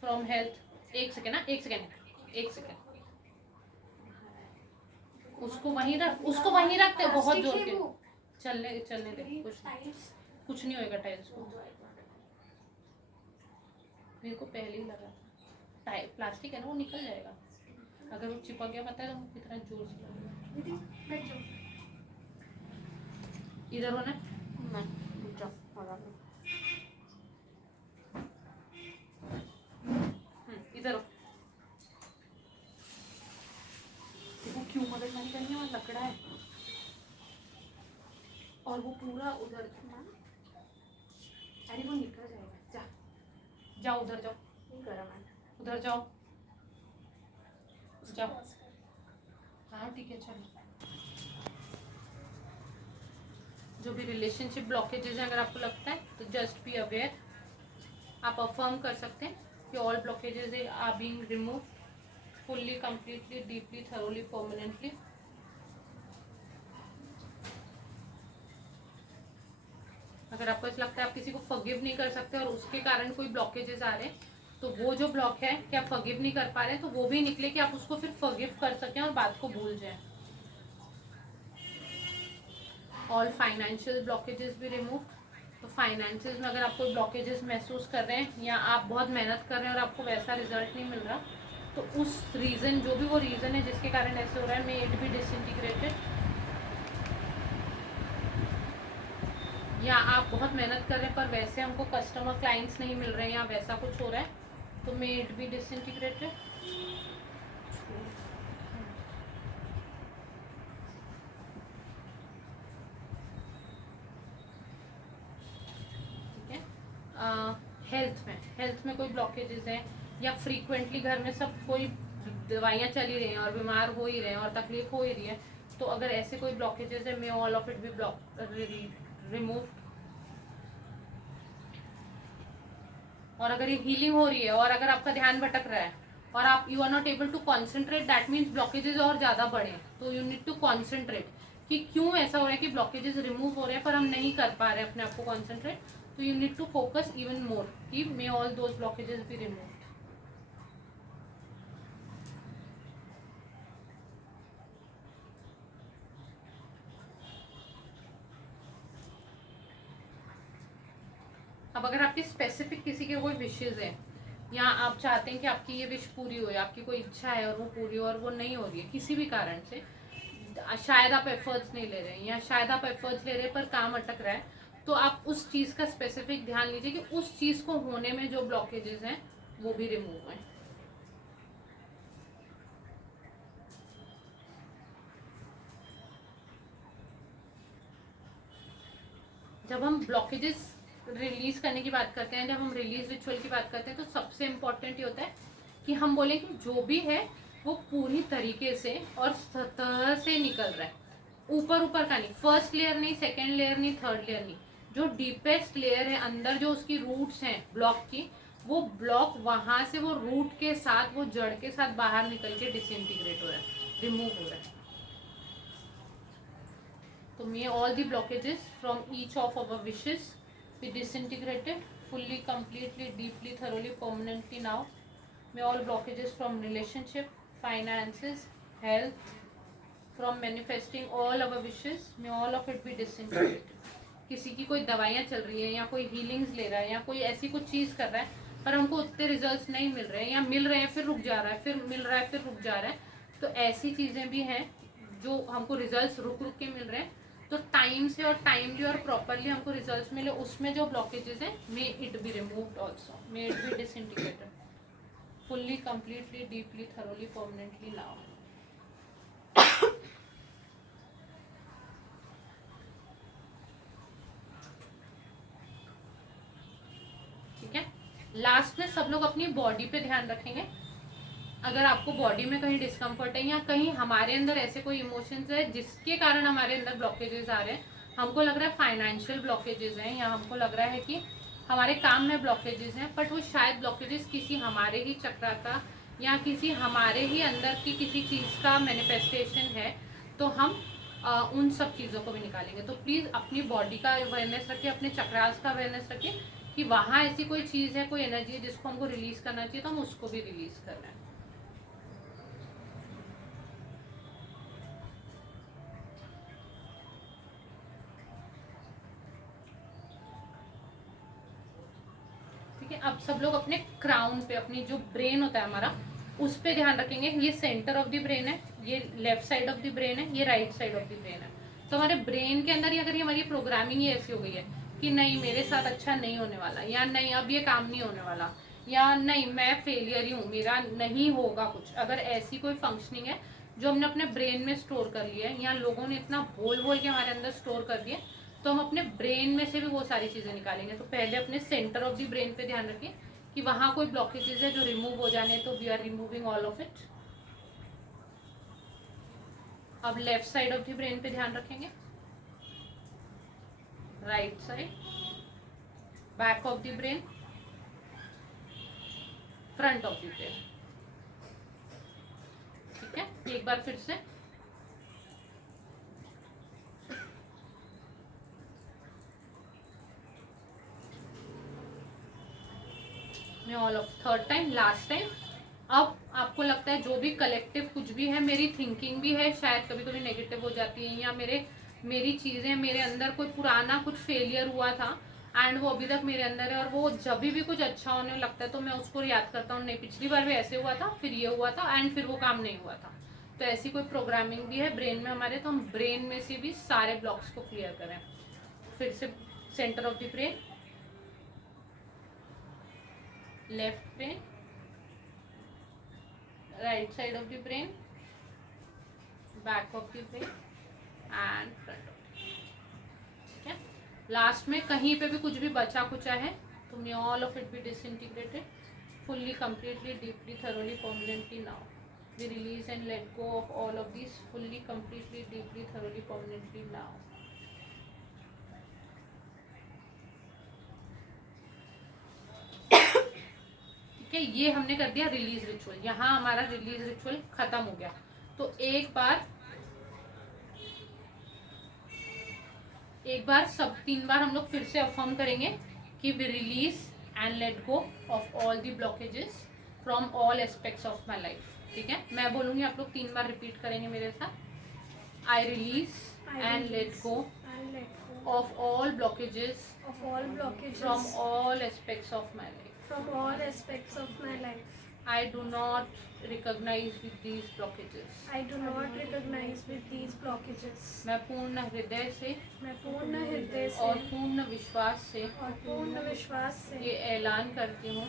from health. एक सेकेंड ना, एक सेकेंड, उसको वहीं रख, उसको वहीं रखते, बहुत जोर के चलने दे, कुछ नहीं होएगा टाइल्स को। मेरे को पहले ही लगा टाइल प्लास्टिक है ना, वो निकल जाएगा अगर वो चिपक गया, पता है तो कितना जोर से लगेगा। इधर होना इधर हो। देखो क्यों मगजमारी करनी है, वहाँ लकड़ा है और वो पूरा उधर, अरे वो निकल जाएगा। जाओ उधर जाओ, उधर जाओ। हाँ ठीक है, चलो। जो भी रिलेशनशिप ब्लॉकेजेस हैं, अगर आपको लगता है तो जस्ट बी अवेयर। आप अफर्म कर सकते हैं कि all blockages are being remove fully, completely, deeply, thoroughly, permanently. अगर आपको ऐसा लगता है आप किसी को फॉरगिव नहीं कर सकते और उसके कारण कोई ब्लॉकेजेस आ रहे हैं, तो वो जो ब्लॉक है कि आप फॉरगिव नहीं कर पा रहे हैं, तो वो भी निकले कि आप उसको फिर फॉरगिव कर सकें और बात को भूल जाएं। ऑल फाइनेंशियल ब्लॉकेजेस भी रिमूव। तो फाइनेंशियल में अगर आप कोई ब्लॉकेजेस महसूस कर रहे हैं या आप बहुत मेहनत कर रहे हैं और आपको वैसा रिजल्ट नहीं मिल रहा, तो उस रीज़न, जो भी वो रीज़न है जिसके कारण ऐसे हो रहा है, मे इट बी डिसइंटीग्रेटेड। या आप बहुत मेहनत कर रहे हैं पर वैसे हमको कस्टमर क्लाइंट्स नहीं मिल रहे हैं या वैसा कुछ हो रहा है, तो मे इट बी डिसइंटीग्रेटेड। ठीक है। हेल्थ में कोई ब्लॉकेजेस हैं या फ्रीक्वेंटली घर में सब कोई दवाइयाँ चली रही हैं और बीमार हो ही रहे हैं और तकलीफ हो ही रही है, तो अगर ऐसे कोई ब्लॉकेजेस है, may all of it be remove. और अगर ये हीलिंग हो रही है और अगर आपका ध्यान भटक रहा है और आप you are not able to concentrate, that means blockages और ज़्यादा बढ़े। तो यू नीड टू कॉन्सेंट्रेट कि क्यों ऐसा हो रहा है कि ब्लॉकेजेस रिमूव हो रहे हैं पर हम नहीं कर पा रहे हैं अपने आप को कॉन्सेंट्रेट। तो you need to focus even more कि may all those blockages be remove. अब अगर आपकी स्पेसिफिक किसी के कोई विशेज़ है या आप चाहते हैं कि आपकी ये विश पूरी हो, आपकी कोई इच्छा है और वो पूरी हो और वो नहीं हो रही है किसी भी कारण से, शायद आप एफर्ट्स नहीं ले रहे हैं या शायद आप एफर्ट्स ले रहे हैं पर काम अटक रहा है, तो आप उस चीज़ का स्पेसिफिक ध्यान लीजिए कि उस चीज़ को होने में जो ब्लॉकेजेस हैं वो भी रिमूव हैं। जब हम ब्लॉकेजेस रिलीज करने की बात करते हैं, जब हम रिलीज रिचुअल की बात करते हैं, तो सबसे इम्पोर्टेंट ये होता है कि हम बोले कि जो भी है वो पूरी तरीके से और सतह से निकल रहा है, ऊपर ऊपर का नहीं, फर्स्ट लेयर नहीं, सेकेंड लेयर नहीं, थर्ड लेयर नहीं, जो डीपेस्ट लेयर है अंदर, जो उसकी रूट्स हैं ब्लॉक की, वो ब्लॉक वहां से वो रूट के साथ, वो जड़ के साथ बाहर निकल के डिसइंटीग्रेट हो रहा है, रिमूव हो रहा है। तो may all the blockages from each of our wishes be disintegrated fully, completely, deeply, thoroughly, permanently now. May all blockages from relationship, finances, health, from manifesting all our wishes, may all of it be disintegrated. किसी की कोई दवाइयाँ चल रही है या कोई healings ले रहा है या कोई ऐसी कुछ चीज़ कर रहा है पर हमको उतने रिजल्ट्स नहीं मिल रहे हैं या मिल रहे हैं फिर रुक जा रहा है, फिर मिल रहा है फिर रुक जा रहा है, तो ऐसी चीज़ें भी हैं जो हमको रिजल्ट्स रुक रुक के मिल रहे हैं, तो टाइम से और टाइमली और प्रॉपरली हमको रिजल्ट्स मिले, उसमें जो ब्लॉकेजेस हैं may it be removed also, may it be disintegrated fully, completely, deeply, thoroughly, permanently now. ठीक है, लास्ट में सब लोग अपनी बॉडी पे ध्यान रखेंगे। अगर आपको बॉडी में कहीं डिस्कम्फर्ट है या कहीं हमारे अंदर ऐसे कोई इमोशंस है जिसके कारण हमारे अंदर ब्लॉकेजेस आ रहे हैं, हमको लग रहा है फाइनेंशियल ब्लॉकेजेस हैं या हमको लग रहा है कि हमारे काम में ब्लॉकेजेस हैं, बट वो शायद ब्लॉकेजेस किसी हमारे ही चक्र का या किसी हमारे ही अंदर की किसी चीज़ का मैनिफेस्टेशन है, तो हम उन सब चीज़ों को भी निकालेंगे। तो प्लीज़ अपनी बॉडी का अवेयरनेस रखिए, अपने चक्रास का अवेयरनेस रखिए कि वहाँ ऐसी कोई चीज़ है, कोई एनर्जी है जिसको हमको रिलीज़ करना चाहिए, तो हम उसको भी रिलीज़ कर रहे हैं। ठीक है, अब सब लोग अपने क्राउन पे, अपनी जो ब्रेन होता है हमारा, उस पे ध्यान रखेंगे। ये सेंटर ऑफ द ब्रेन है, ये left side of the brain है, ये right side of the brain है। तो हमारे ब्रेन के अंदर अगर ये हमारी प्रोग्रामिंग ही ऐसी हो गई है कि नहीं मेरे साथ अच्छा नहीं होने वाला, या नहीं अब ये काम नहीं होने वाला, या नहीं मैं फेलियर ही हूँ, मेरा नहीं होगा कुछ, अगर ऐसी कोई फंक्शनिंग है जो हमने अपने ब्रेन में स्टोर कर लिया है या लोगों ने इतना बोल बोल के हमारे अंदर स्टोर कर दिया, तो हम अपने ब्रेन में से भी वो सारी चीज़ें निकालेंगे। तो पहले अपने सेंटर ऑफ द ब्रेन पे ध्यान रखिए कि वहाँ कोई ब्लॉकेजेस है जो रिमूव हो जाने, तो we are removing all of it. अब left side of the brain पे ध्यान रखेंगे, right side, back of the brain, front of the brain. ठीक है, एक बार फिर से all of third time, last time. अब आपको लगता है जो भी कलेक्टिव कुछ भी है, मेरी थिंकिंग भी है शायद कभी कभी नेगेटिव हो जाती है, या मेरी चीज़ें, मेरे अंदर कोई पुराना कुछ फेलियर हुआ था एंड वो अभी तक मेरे अंदर है, और वो जब भी कुछ अच्छा होने लगता है तो मैं उसको याद करता हूँ, नहीं पिछली बार भी ऐसे हुआ था, फिर ये हुआ था एंड फिर वो काम नहीं हुआ था। तो ऐसी कोई प्रोग्रामिंग भी है ब्रेन में हमारे, तो हम ब्रेन में से भी सारे ब्लॉक्स को क्लियर करें। फिर से centre of the brain, left brain, right side of the brain, back of the brain and front of the. ठीक है, लास्ट में कहीं पे भी कुछ भी बचा कुचा है तो may all of it be disintegrated fully, completely, deeply, thoroughly, permanently now. We release and let go of all of these fully, completely, deeply, thoroughly, permanently now. ठीक है, ये हमने कर दिया रिलीज रिचुअल। यहाँ हमारा रिलीज रिचुअल खत्म हो गया। तो एक बार सब 3 बार हम लोग फिर से अफर्म करेंगे कि we release and let go of all the blockages from all aspects of my life. ठीक है, मैं बोलूँगी, आप लोग 3 बार रिपीट करेंगे मेरे साथ। आई release and let go of all blockages from all aspects of my life. I do not recognize with these blockages. मैं पूर्ण हृदय से और पूर्ण विश्वास से ये ऐलान करती हूँ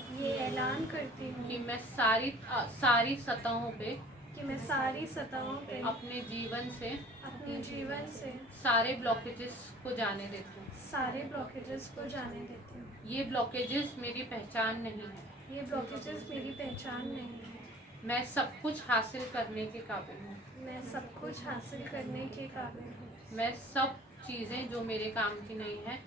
कि मैं सारी सतहों पे अपने जीवन से सारे ब्लॉकेजेस को जाने देती हूँ। ये ब्लॉकेजेस मेरी पहचान नहीं है। मैं सब कुछ हासिल करने के काबिल हूँ। मैं सब चीज़ें जो मेरे काम की नहीं है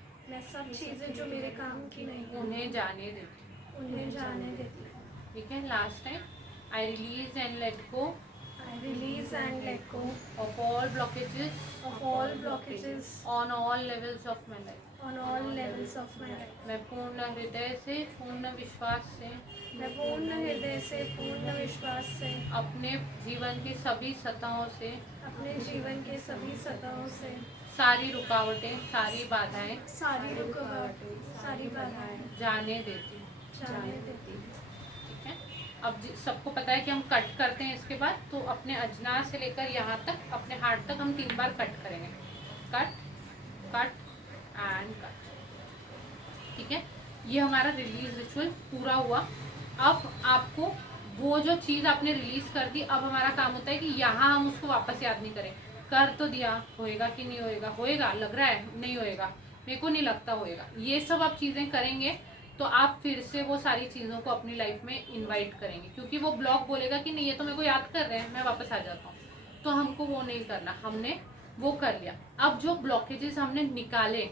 उन्हें जाने देती हूँ। ठीक है, last time, I release and let go of all blockages on all levels of my life. मैं पूर्ण हृदय से पूर्ण विश्वास से अपने जीवन की सभी सतहों से सारी रुकावटें, सारी बाधाएं जाने देती हूँ। ठीक है, अब सबको पता है कि हम कट करते हैं इसके बाद, तो अपने अजनास से लेकर यहाँ तक, अपने हार्ट तक हम 3 बार कट करेंगे। Cut cut and cut. ठीक है, ये हमारा रिलीज रिचुअल पूरा हुआ। अब आपको वो जो चीज़ आपने रिलीज कर दी, अब हमारा काम होता है कि यहाँ हम उसको वापस याद नहीं करें। कर तो दिया, होएगा कि नहीं होएगा, होएगा लग रहा है, नहीं होएगा, मेरे को नहीं लगता होएगा, ये सब आप चीज़ें करेंगे तो आप फिर से वो सारी चीज़ों को अपनी लाइफ में इनवाइट करेंगे, क्योंकि वो ब्लॉक बोलेगा कि नहीं ये तो मेरे को याद कर रहे हैं, मैं वापस आ जाता हूँ। तो हमको वो नहीं करना, हमने वो कर लिया। अब जो ब्लॉकेजेस हमने निकाले,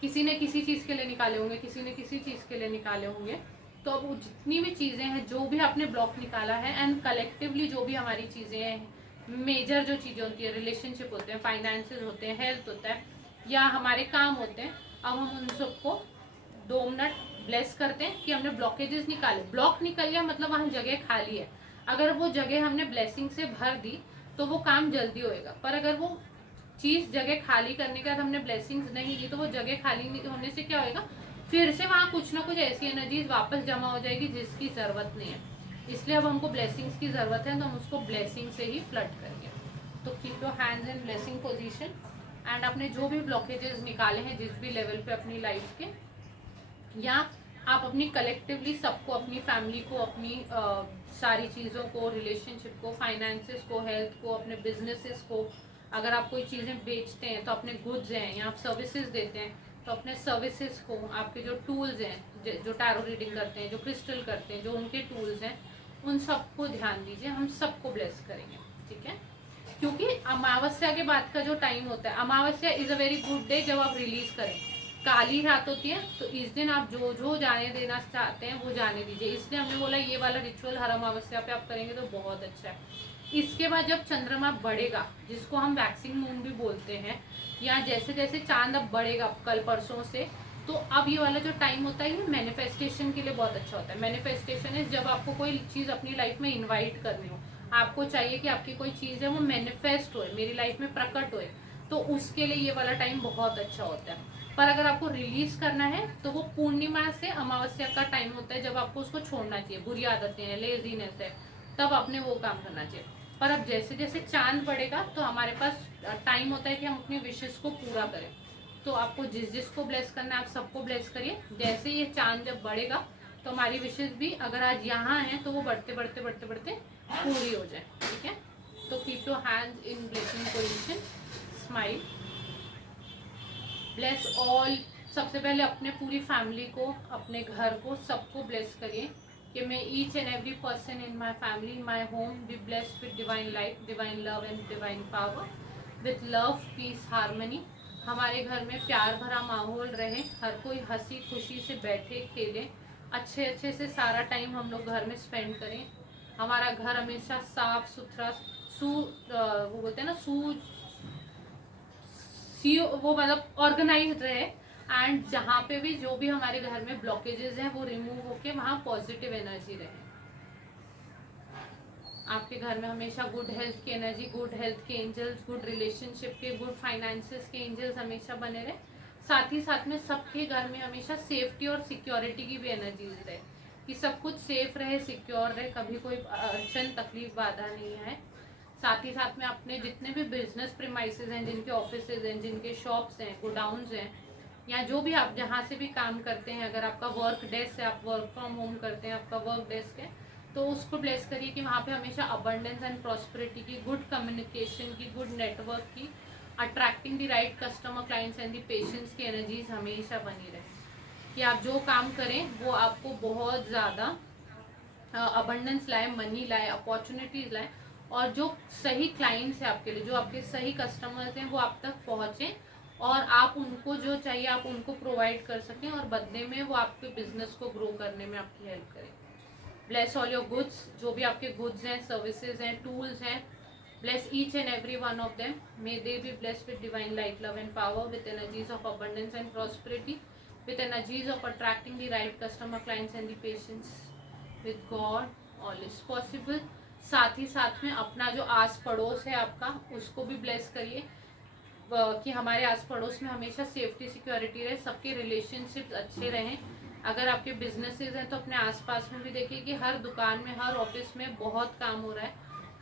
किसी ने किसी चीज़ के लिए निकाले होंगे, किसी ने किसी चीज़ के लिए निकाले होंगे, तो अब वो जितनी भी चीज़ें हैं, जो भी आपने ब्लॉक निकाला है, एंड कलेक्टिवली जो भी हमारी चीज़ें हैं, मेजर जो चीज़ें होती है, रिलेशनशिप होते हैं, फाइनेंसेस होते हैं, हेल्थ होता है, या हमारे काम होते हैं, अब हम उन सबको 2 मिनट ब्लेस करते हैं कि हमने ब्लॉकेजेस निकाले। ब्लॉक निकल गया मतलब वहाँ जगह खाली है। अगर वो जगह हमने ब्लेसिंग से भर दी तो वो काम जल्दी होएगा, पर अगर वो चीज़ जगह खाली करने के बाद हमने ब्लेसिंग्स नहीं दी तो वो जगह खाली नहीं होने से क्या होएगा, फिर से वहाँ कुछ ना कुछ ऐसी एनर्जीज वापस जमा हो जाएगी जिसकी ज़रूरत नहीं है। इसलिए अब हमको ब्लेसिंग्स की ज़रूरत है, तो हम उसको ब्लेसिंग से ही फ्लड करेंगे। तो keep your hands in blessing position and अपने जो भी ब्लॉकेजेस निकाले हैं जिस भी लेवल पे अपनी लाइफ के, या आप अपनी कलेक्टिवली सबको, अपनी फैमिली को, अपनी सारी चीज़ों को, रिलेशनशिप को, फाइनेंसेस को, हेल्थ को, अपने बिजनेसेस को, अगर आप कोई चीज़ें बेचते हैं तो अपने गुड्स हैं, या आप सर्विसेज देते हैं तो अपने सर्विसेज को, आपके जो टूल्स हैं, जो टैरो रीडिंग करते हैं, जो क्रिस्टल करते हैं, जो उनके टूल्स हैं, उन सबको ध्यान दीजिए। हम सबको ब्लेस करेंगे, ठीक है, क्योंकि अमावस्या के बाद का जो टाइम होता है, अमावस्या is a very good day जब आप रिलीज करें। काली रात होती है तो इस दिन आप जो जो जाने देना चाहते हैं वो जाने दीजिए। इसलिए हमने बोला ये वाला रिचुअल हर अमावस्या पे आप करेंगे तो बहुत अच्छा है। इसके बाद जब चंद्रमा बढ़ेगा, जिसको हम वैक्सिंग मून भी बोलते हैं, या जैसे जैसे चांद अब बढ़ेगा कल परसों से, तो अब ये वाला जो टाइम होता है ये मैनिफेस्टेशन के लिए बहुत अच्छा होता है। मैनिफेस्टेशन है जब आपको कोई चीज़ अपनी लाइफ में इन्वाइट करनी हो, आपको चाहिए कि आपकी कोई चीज़ है वो मैनिफेस्ट होए, मेरी लाइफ में प्रकट होए, तो उसके लिए ये वाला टाइम बहुत अच्छा होता है। पर अगर आपको रिलीज करना है तो वो पूर्णिमा से अमावस्या का टाइम होता है जब आपको उसको छोड़ना चाहिए। बुरी आदतें हैं, लेजीनेस है, तब आपने वो काम करना चाहिए। पर अब जैसे जैसे चांद बढ़ेगा तो हमारे पास टाइम होता है कि हम अपनी विशेष को पूरा करें। तो आपको जिस जिसको ब्लेस करना है आप सबको ब्लेस करिए। जैसे ये चांद जब बढ़ेगा तो हमारी विशेष भी अगर आज यहाँ है तो वो बढ़ते बढ़ते बढ़ते बढ़ते पूरी हो जाए, ठीक है। तो keep your hands in blessing position, smile, bless all. सबसे पहले अपने पूरी फैमिली को, अपने घर को, सबको ब्लेस करिए कि मैं each and every person in my family, in my home be blessed with divine light, divine love and divine power, with love, peace, harmony. हमारे घर में प्यार भरा माहौल रहे, हर कोई हंसी खुशी से बैठे खेले, अच्छे अच्छे से सारा टाइम हम लोग घर में स्पेंड करें। हमारा घर हमेशा साफ सुथरा, वो बोलते हैं ना, वो मतलब ऑर्गेनाइज्ड रहे। एंड जहाँ पे भी जो भी हमारे घर में ब्लॉकेजेस हैं वो रिमूव होके वहाँ पॉजिटिव एनर्जी रहे। आपके घर में हमेशा गुड हेल्थ की एनर्जी, गुड हेल्थ के एंजल्स, गुड रिलेशनशिप के, गुड फाइनेंसेस के एंजल्स हमेशा बने रहे। साथ ही साथ में सबके घर में हमेशा सेफ्टी और सिक्योरिटी की भी एनर्जीज रहे, कि सब कुछ सेफ रहे, सिक्योर रहे, कभी कोई अड़चन, तकलीफ, बाधा नहीं आए। साथ ही साथ में अपने जितने भी बिजनेस प्रीमाइसेस हैं, जिनके ऑफिसेज हैं, जिनके शॉप्स हैं, गोडाउन्स हैं, या जो भी आप जहाँ से भी काम करते हैं, अगर आपका वर्क डेस्क है, आप वर्क फ्रॉम होम करते हैं, आपका वर्क डेस्क है, तो उसको ब्लेस करिए कि वहाँ पे हमेशा अबंडेंस एंड प्रॉस्पेरिटी की, गुड कम्युनिकेशन की, गुड नेटवर्क की, attracting the right customer, clients and the patients की एनर्जीज हमेशा बनी रहे, कि आप जो काम करें वो आपको बहुत ज़्यादा अबंडेंस लाए, मनी लाए, अपॉर्चुनिटीज़ लाए, और जो सही क्लाइंट्स हैं आपके लिए, जो आपके सही कस्टमर्स हैं, वो आप तक पहुँचें और आप उनको जो चाहिए आप उनको प्रोवाइड कर सकें, और बदले में वो आपके बिजनेस को ग्रो करने में आपकी हेल्प करें। ब्लेस ऑल योर गुड्स, जो भी आपके गुड्स हैं, सर्विसेज हैं, टूल्स हैं, bless each and every one of them, may they B blessed with divine light, love and power, with energies of abundance and prosperity, with energies of attracting the right customer, clients and the patients. With God all is possible. साथ ही साथ में अपना जो आस पड़ोस है आपका, उसको भी ब्लेस करिए कि हमारे आस पड़ोस में हमेशा सेफ्टी सिक्योरिटी रहे, सबके रिलेशनशिप्स अच्छे रहें। अगर आपके बिजनेसेस हैं तो अपने आसपास में भी देखिए कि हर दुकान में, हर ऑफिस में बहुत काम हो रहा है,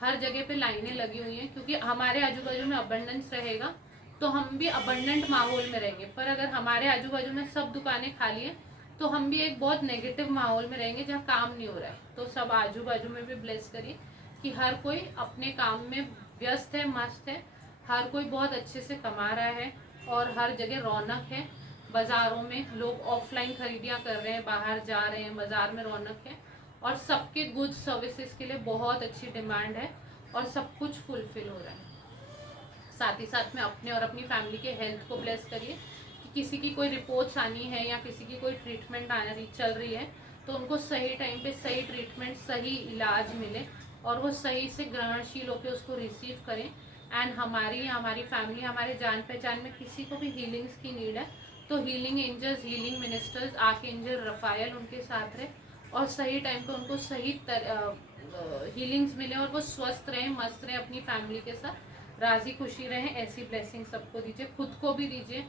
हर जगह पे लाइनें लगी हुई हैं, क्योंकि हमारे आजू बाजू में अबंडेंस रहेगा तो हम भी अबंडेंट माहौल में रहेंगे। पर अगर हमारे आजू बाजू में सब दुकानें खाली हैं तो हम भी एक बहुत नेगेटिव माहौल में रहेंगे जहाँ काम नहीं हो रहा है। तो सब आजू बाजू में भी ब्लेस करिए कि हर कोई अपने काम में व्यस्त है, मस्त है, हर कोई बहुत अच्छे से कमा रहा है और हर जगह रौनक है। बाज़ारों में लोग ऑफलाइन खरीदियाँ कर रहे हैं, बाहर जा रहे हैं, बाज़ार में रौनक है और सबके गुड्स सर्विसेज के लिए बहुत अच्छी डिमांड है और सब कुछ फुलफिल हो रहा है। साथ ही साथ में अपने और अपनी फैमिली के हेल्थ को ब्लेस करिए कि किसी की कोई रिपोर्ट्स आनी है या किसी की कोई ट्रीटमेंट आनी चल रही है तो उनको सही टाइम पे सही ट्रीटमेंट, सही इलाज मिले और वो सही से ग्रहणशील होकर उसको रिसीव करें। एंड हमारी फैमिली, हमारे जान पहचान में किसी को भी हीलिंग्स की नीड है तो healing angels, healing ministers, archangel Raphael उनके साथ रहे और सही टाइम पे उनको सही हीलिंग्स मिले और वो स्वस्थ रहें, मस्त रहें, अपनी फैमिली के साथ राजी खुशी रहें। ऐसी ब्लेसिंग सबको दीजिए, खुद को भी दीजिए।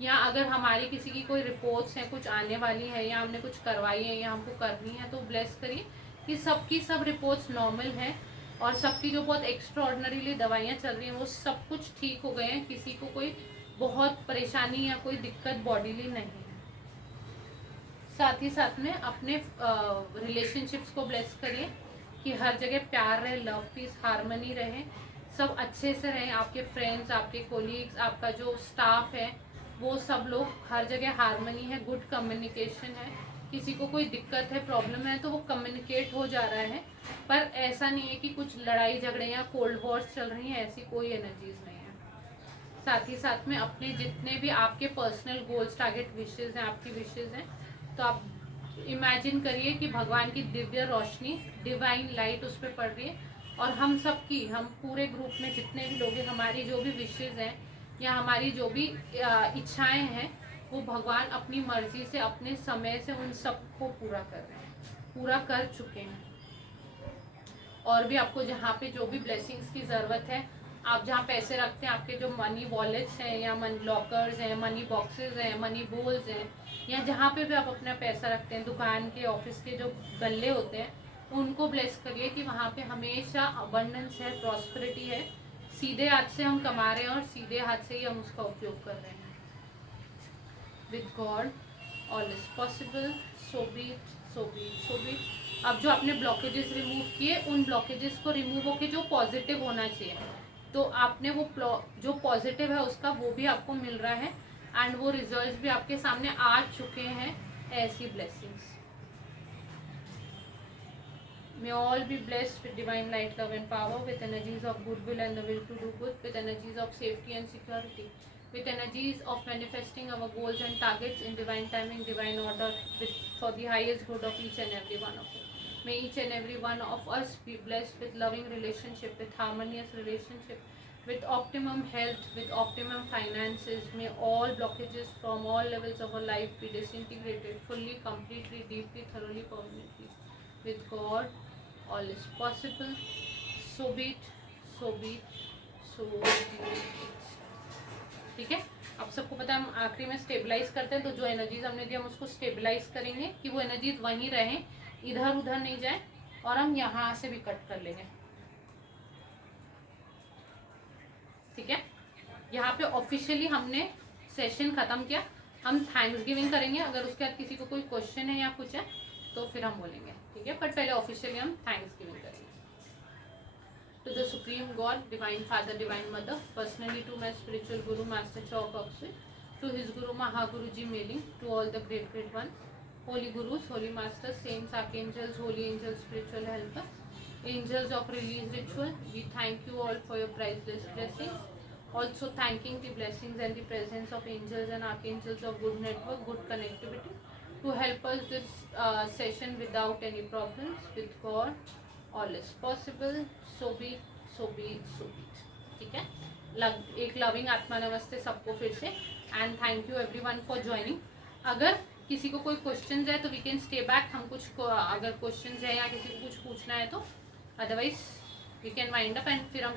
या अगर हमारी किसी की कोई रिपोर्ट्स हैं, कुछ आने वाली है या हमने कुछ करवाई है या हमको करनी है तो ब्लेस करिए कि सबकी सब रिपोर्ट्स नॉर्मल हैं और सबकी जो बहुत एक्स्ट्राऑर्डिनरीली दवाइयाँ चल रही हैं वो सब कुछ ठीक हो गए हैं। किसी को कोई बहुत परेशानी या कोई दिक्कत बॉडीली नहीं है। साथ ही साथ में अपने रिलेशनशिप्स को ब्लेस करिए कि हर जगह प्यार रहे, लव, पीस, हार्मनी रहे, सब अच्छे से रहें। आपके फ्रेंड्स, आपके कोलीग्स, आपका जो स्टाफ है वो सब लोग हर जगह हार्मनी है, गुड कम्युनिकेशन है। किसी को कोई दिक्कत है, प्रॉब्लम है तो वो कम्युनिकेट हो जा रहा है। पर ऐसा नहीं है कि कुछ लड़ाई झगड़े या कोल्ड वॉर्स चल रही हैं, ऐसी कोई एनर्जीज नहीं है। साथ ही साथ में अपने जितने भी आपके पर्सनल गोल्स, टारगेट, विशेज़ हैं, आपकी विशेज़ हैं तो आप इमेजिन करिए कि भगवान की दिव्य रोशनी, डिवाइन लाइट उस पर पड़ रही है और हम पूरे ग्रुप में जितने भी लोग हैं, हमारी जो भी विशेज़ हैं या हमारी जो भी इच्छाएं हैं वो भगवान अपनी मर्जी से, अपने समय से उन सबको पूरा कर रहे हैं, पूरा कर चुके हैं। और भी आपको जहाँ पे जो भी ब्लेसिंग्स की ज़रूरत है, आप जहाँ पैसे रखते हैं, आपके जो मनी वॉलेट्स हैं या मनी लॉकर्स हैं, मनी बॉक्सेस हैं, मनी बोल्स हैं या जहाँ पे भी आप अपना पैसा रखते हैं, दुकान के, ऑफिस के जो गल्ले होते हैं उनको ब्लेस करिए कि वहाँ पे हमेशा अबंडेंस है, प्रॉस्पेरिटी है। सीधे हाथ से हम कमा रहे हैं और सीधे हाथ से ही हम उसका उपयोग कर रहे हैं। With God all is possible, so be, so be, so be. अब जो आपने ब्लॉकेजेस रिमूव किए, उन ब्लॉकेजेस को रिमूव होके जो पॉजिटिव होना चाहिए तो आपने वो जो पॉजिटिव है उसका वो भी आपको मिल रहा है एंड वो रिजल्ट्स भी आपके सामने आ चुके हैं। ऐसी blessings. May all be blessed with divine light, love and power, with energies of goodwill and the will to do good, with energies of safety and security, with energies of manifesting our goals and targets in divine timing, divine order, for the highest good of each and every one of us. May each and every one of us be blessed with loving relationship, with harmonious relationship, with optimum health, with optimum finances. May all blockages from all levels of our life be disintegrated fully, completely, deeply, thoroughly, permanently. With God, all is possible. So be it, so be it, so be it. ठीक है, अब सबको पता है हम आखिरी में stabilise करते हैं तो जो एनर्जीज हमने दी हम उसको स्टेबलाइज करेंगे कि वो एनर्जीज वहीं रहें, इधर उधर नहीं जाए और हम यहाँ से भी कट कर लेंगे। ठीक है, यहाँ पे ऑफिशियली हमने सेशन खत्म किया। हम थैंक्स गिविंग करेंगे, अगर उसके बाद किसी को कोई क्वेश्चन है या कुछ है तो फिर हम बोलेंगे। ठीक है, पर पहले ऑफिशियली हम थैंक्स गिविंग करेंगे। To the supreme God, divine father, divine mother, personally to my spiritual guru master Choa Kok Sui, to his guru Mahaguru ji Mei Ling, to all the great great one, holy gurus, holy masters, saints, archangels, holy angels, spiritual helpers, angels of release ritual, we thank you all for your priceless blessings. Also thanking the blessings and the presence of angels and archangels of good network, good connectivity to help us this session without any problems. With God all is possible. So be, so be, so be. ठीक है, एक loving आत्मा नमस्ते सबको फिर से and thank you everyone for joining. अगर किसी को कोई क्वेश्चन है तो वी कैन स्टे बैक, हम कुछ अगर क्वेश्चन है या किसी को कुछ पूछना है तो, otherwise we can wind up and फिर हम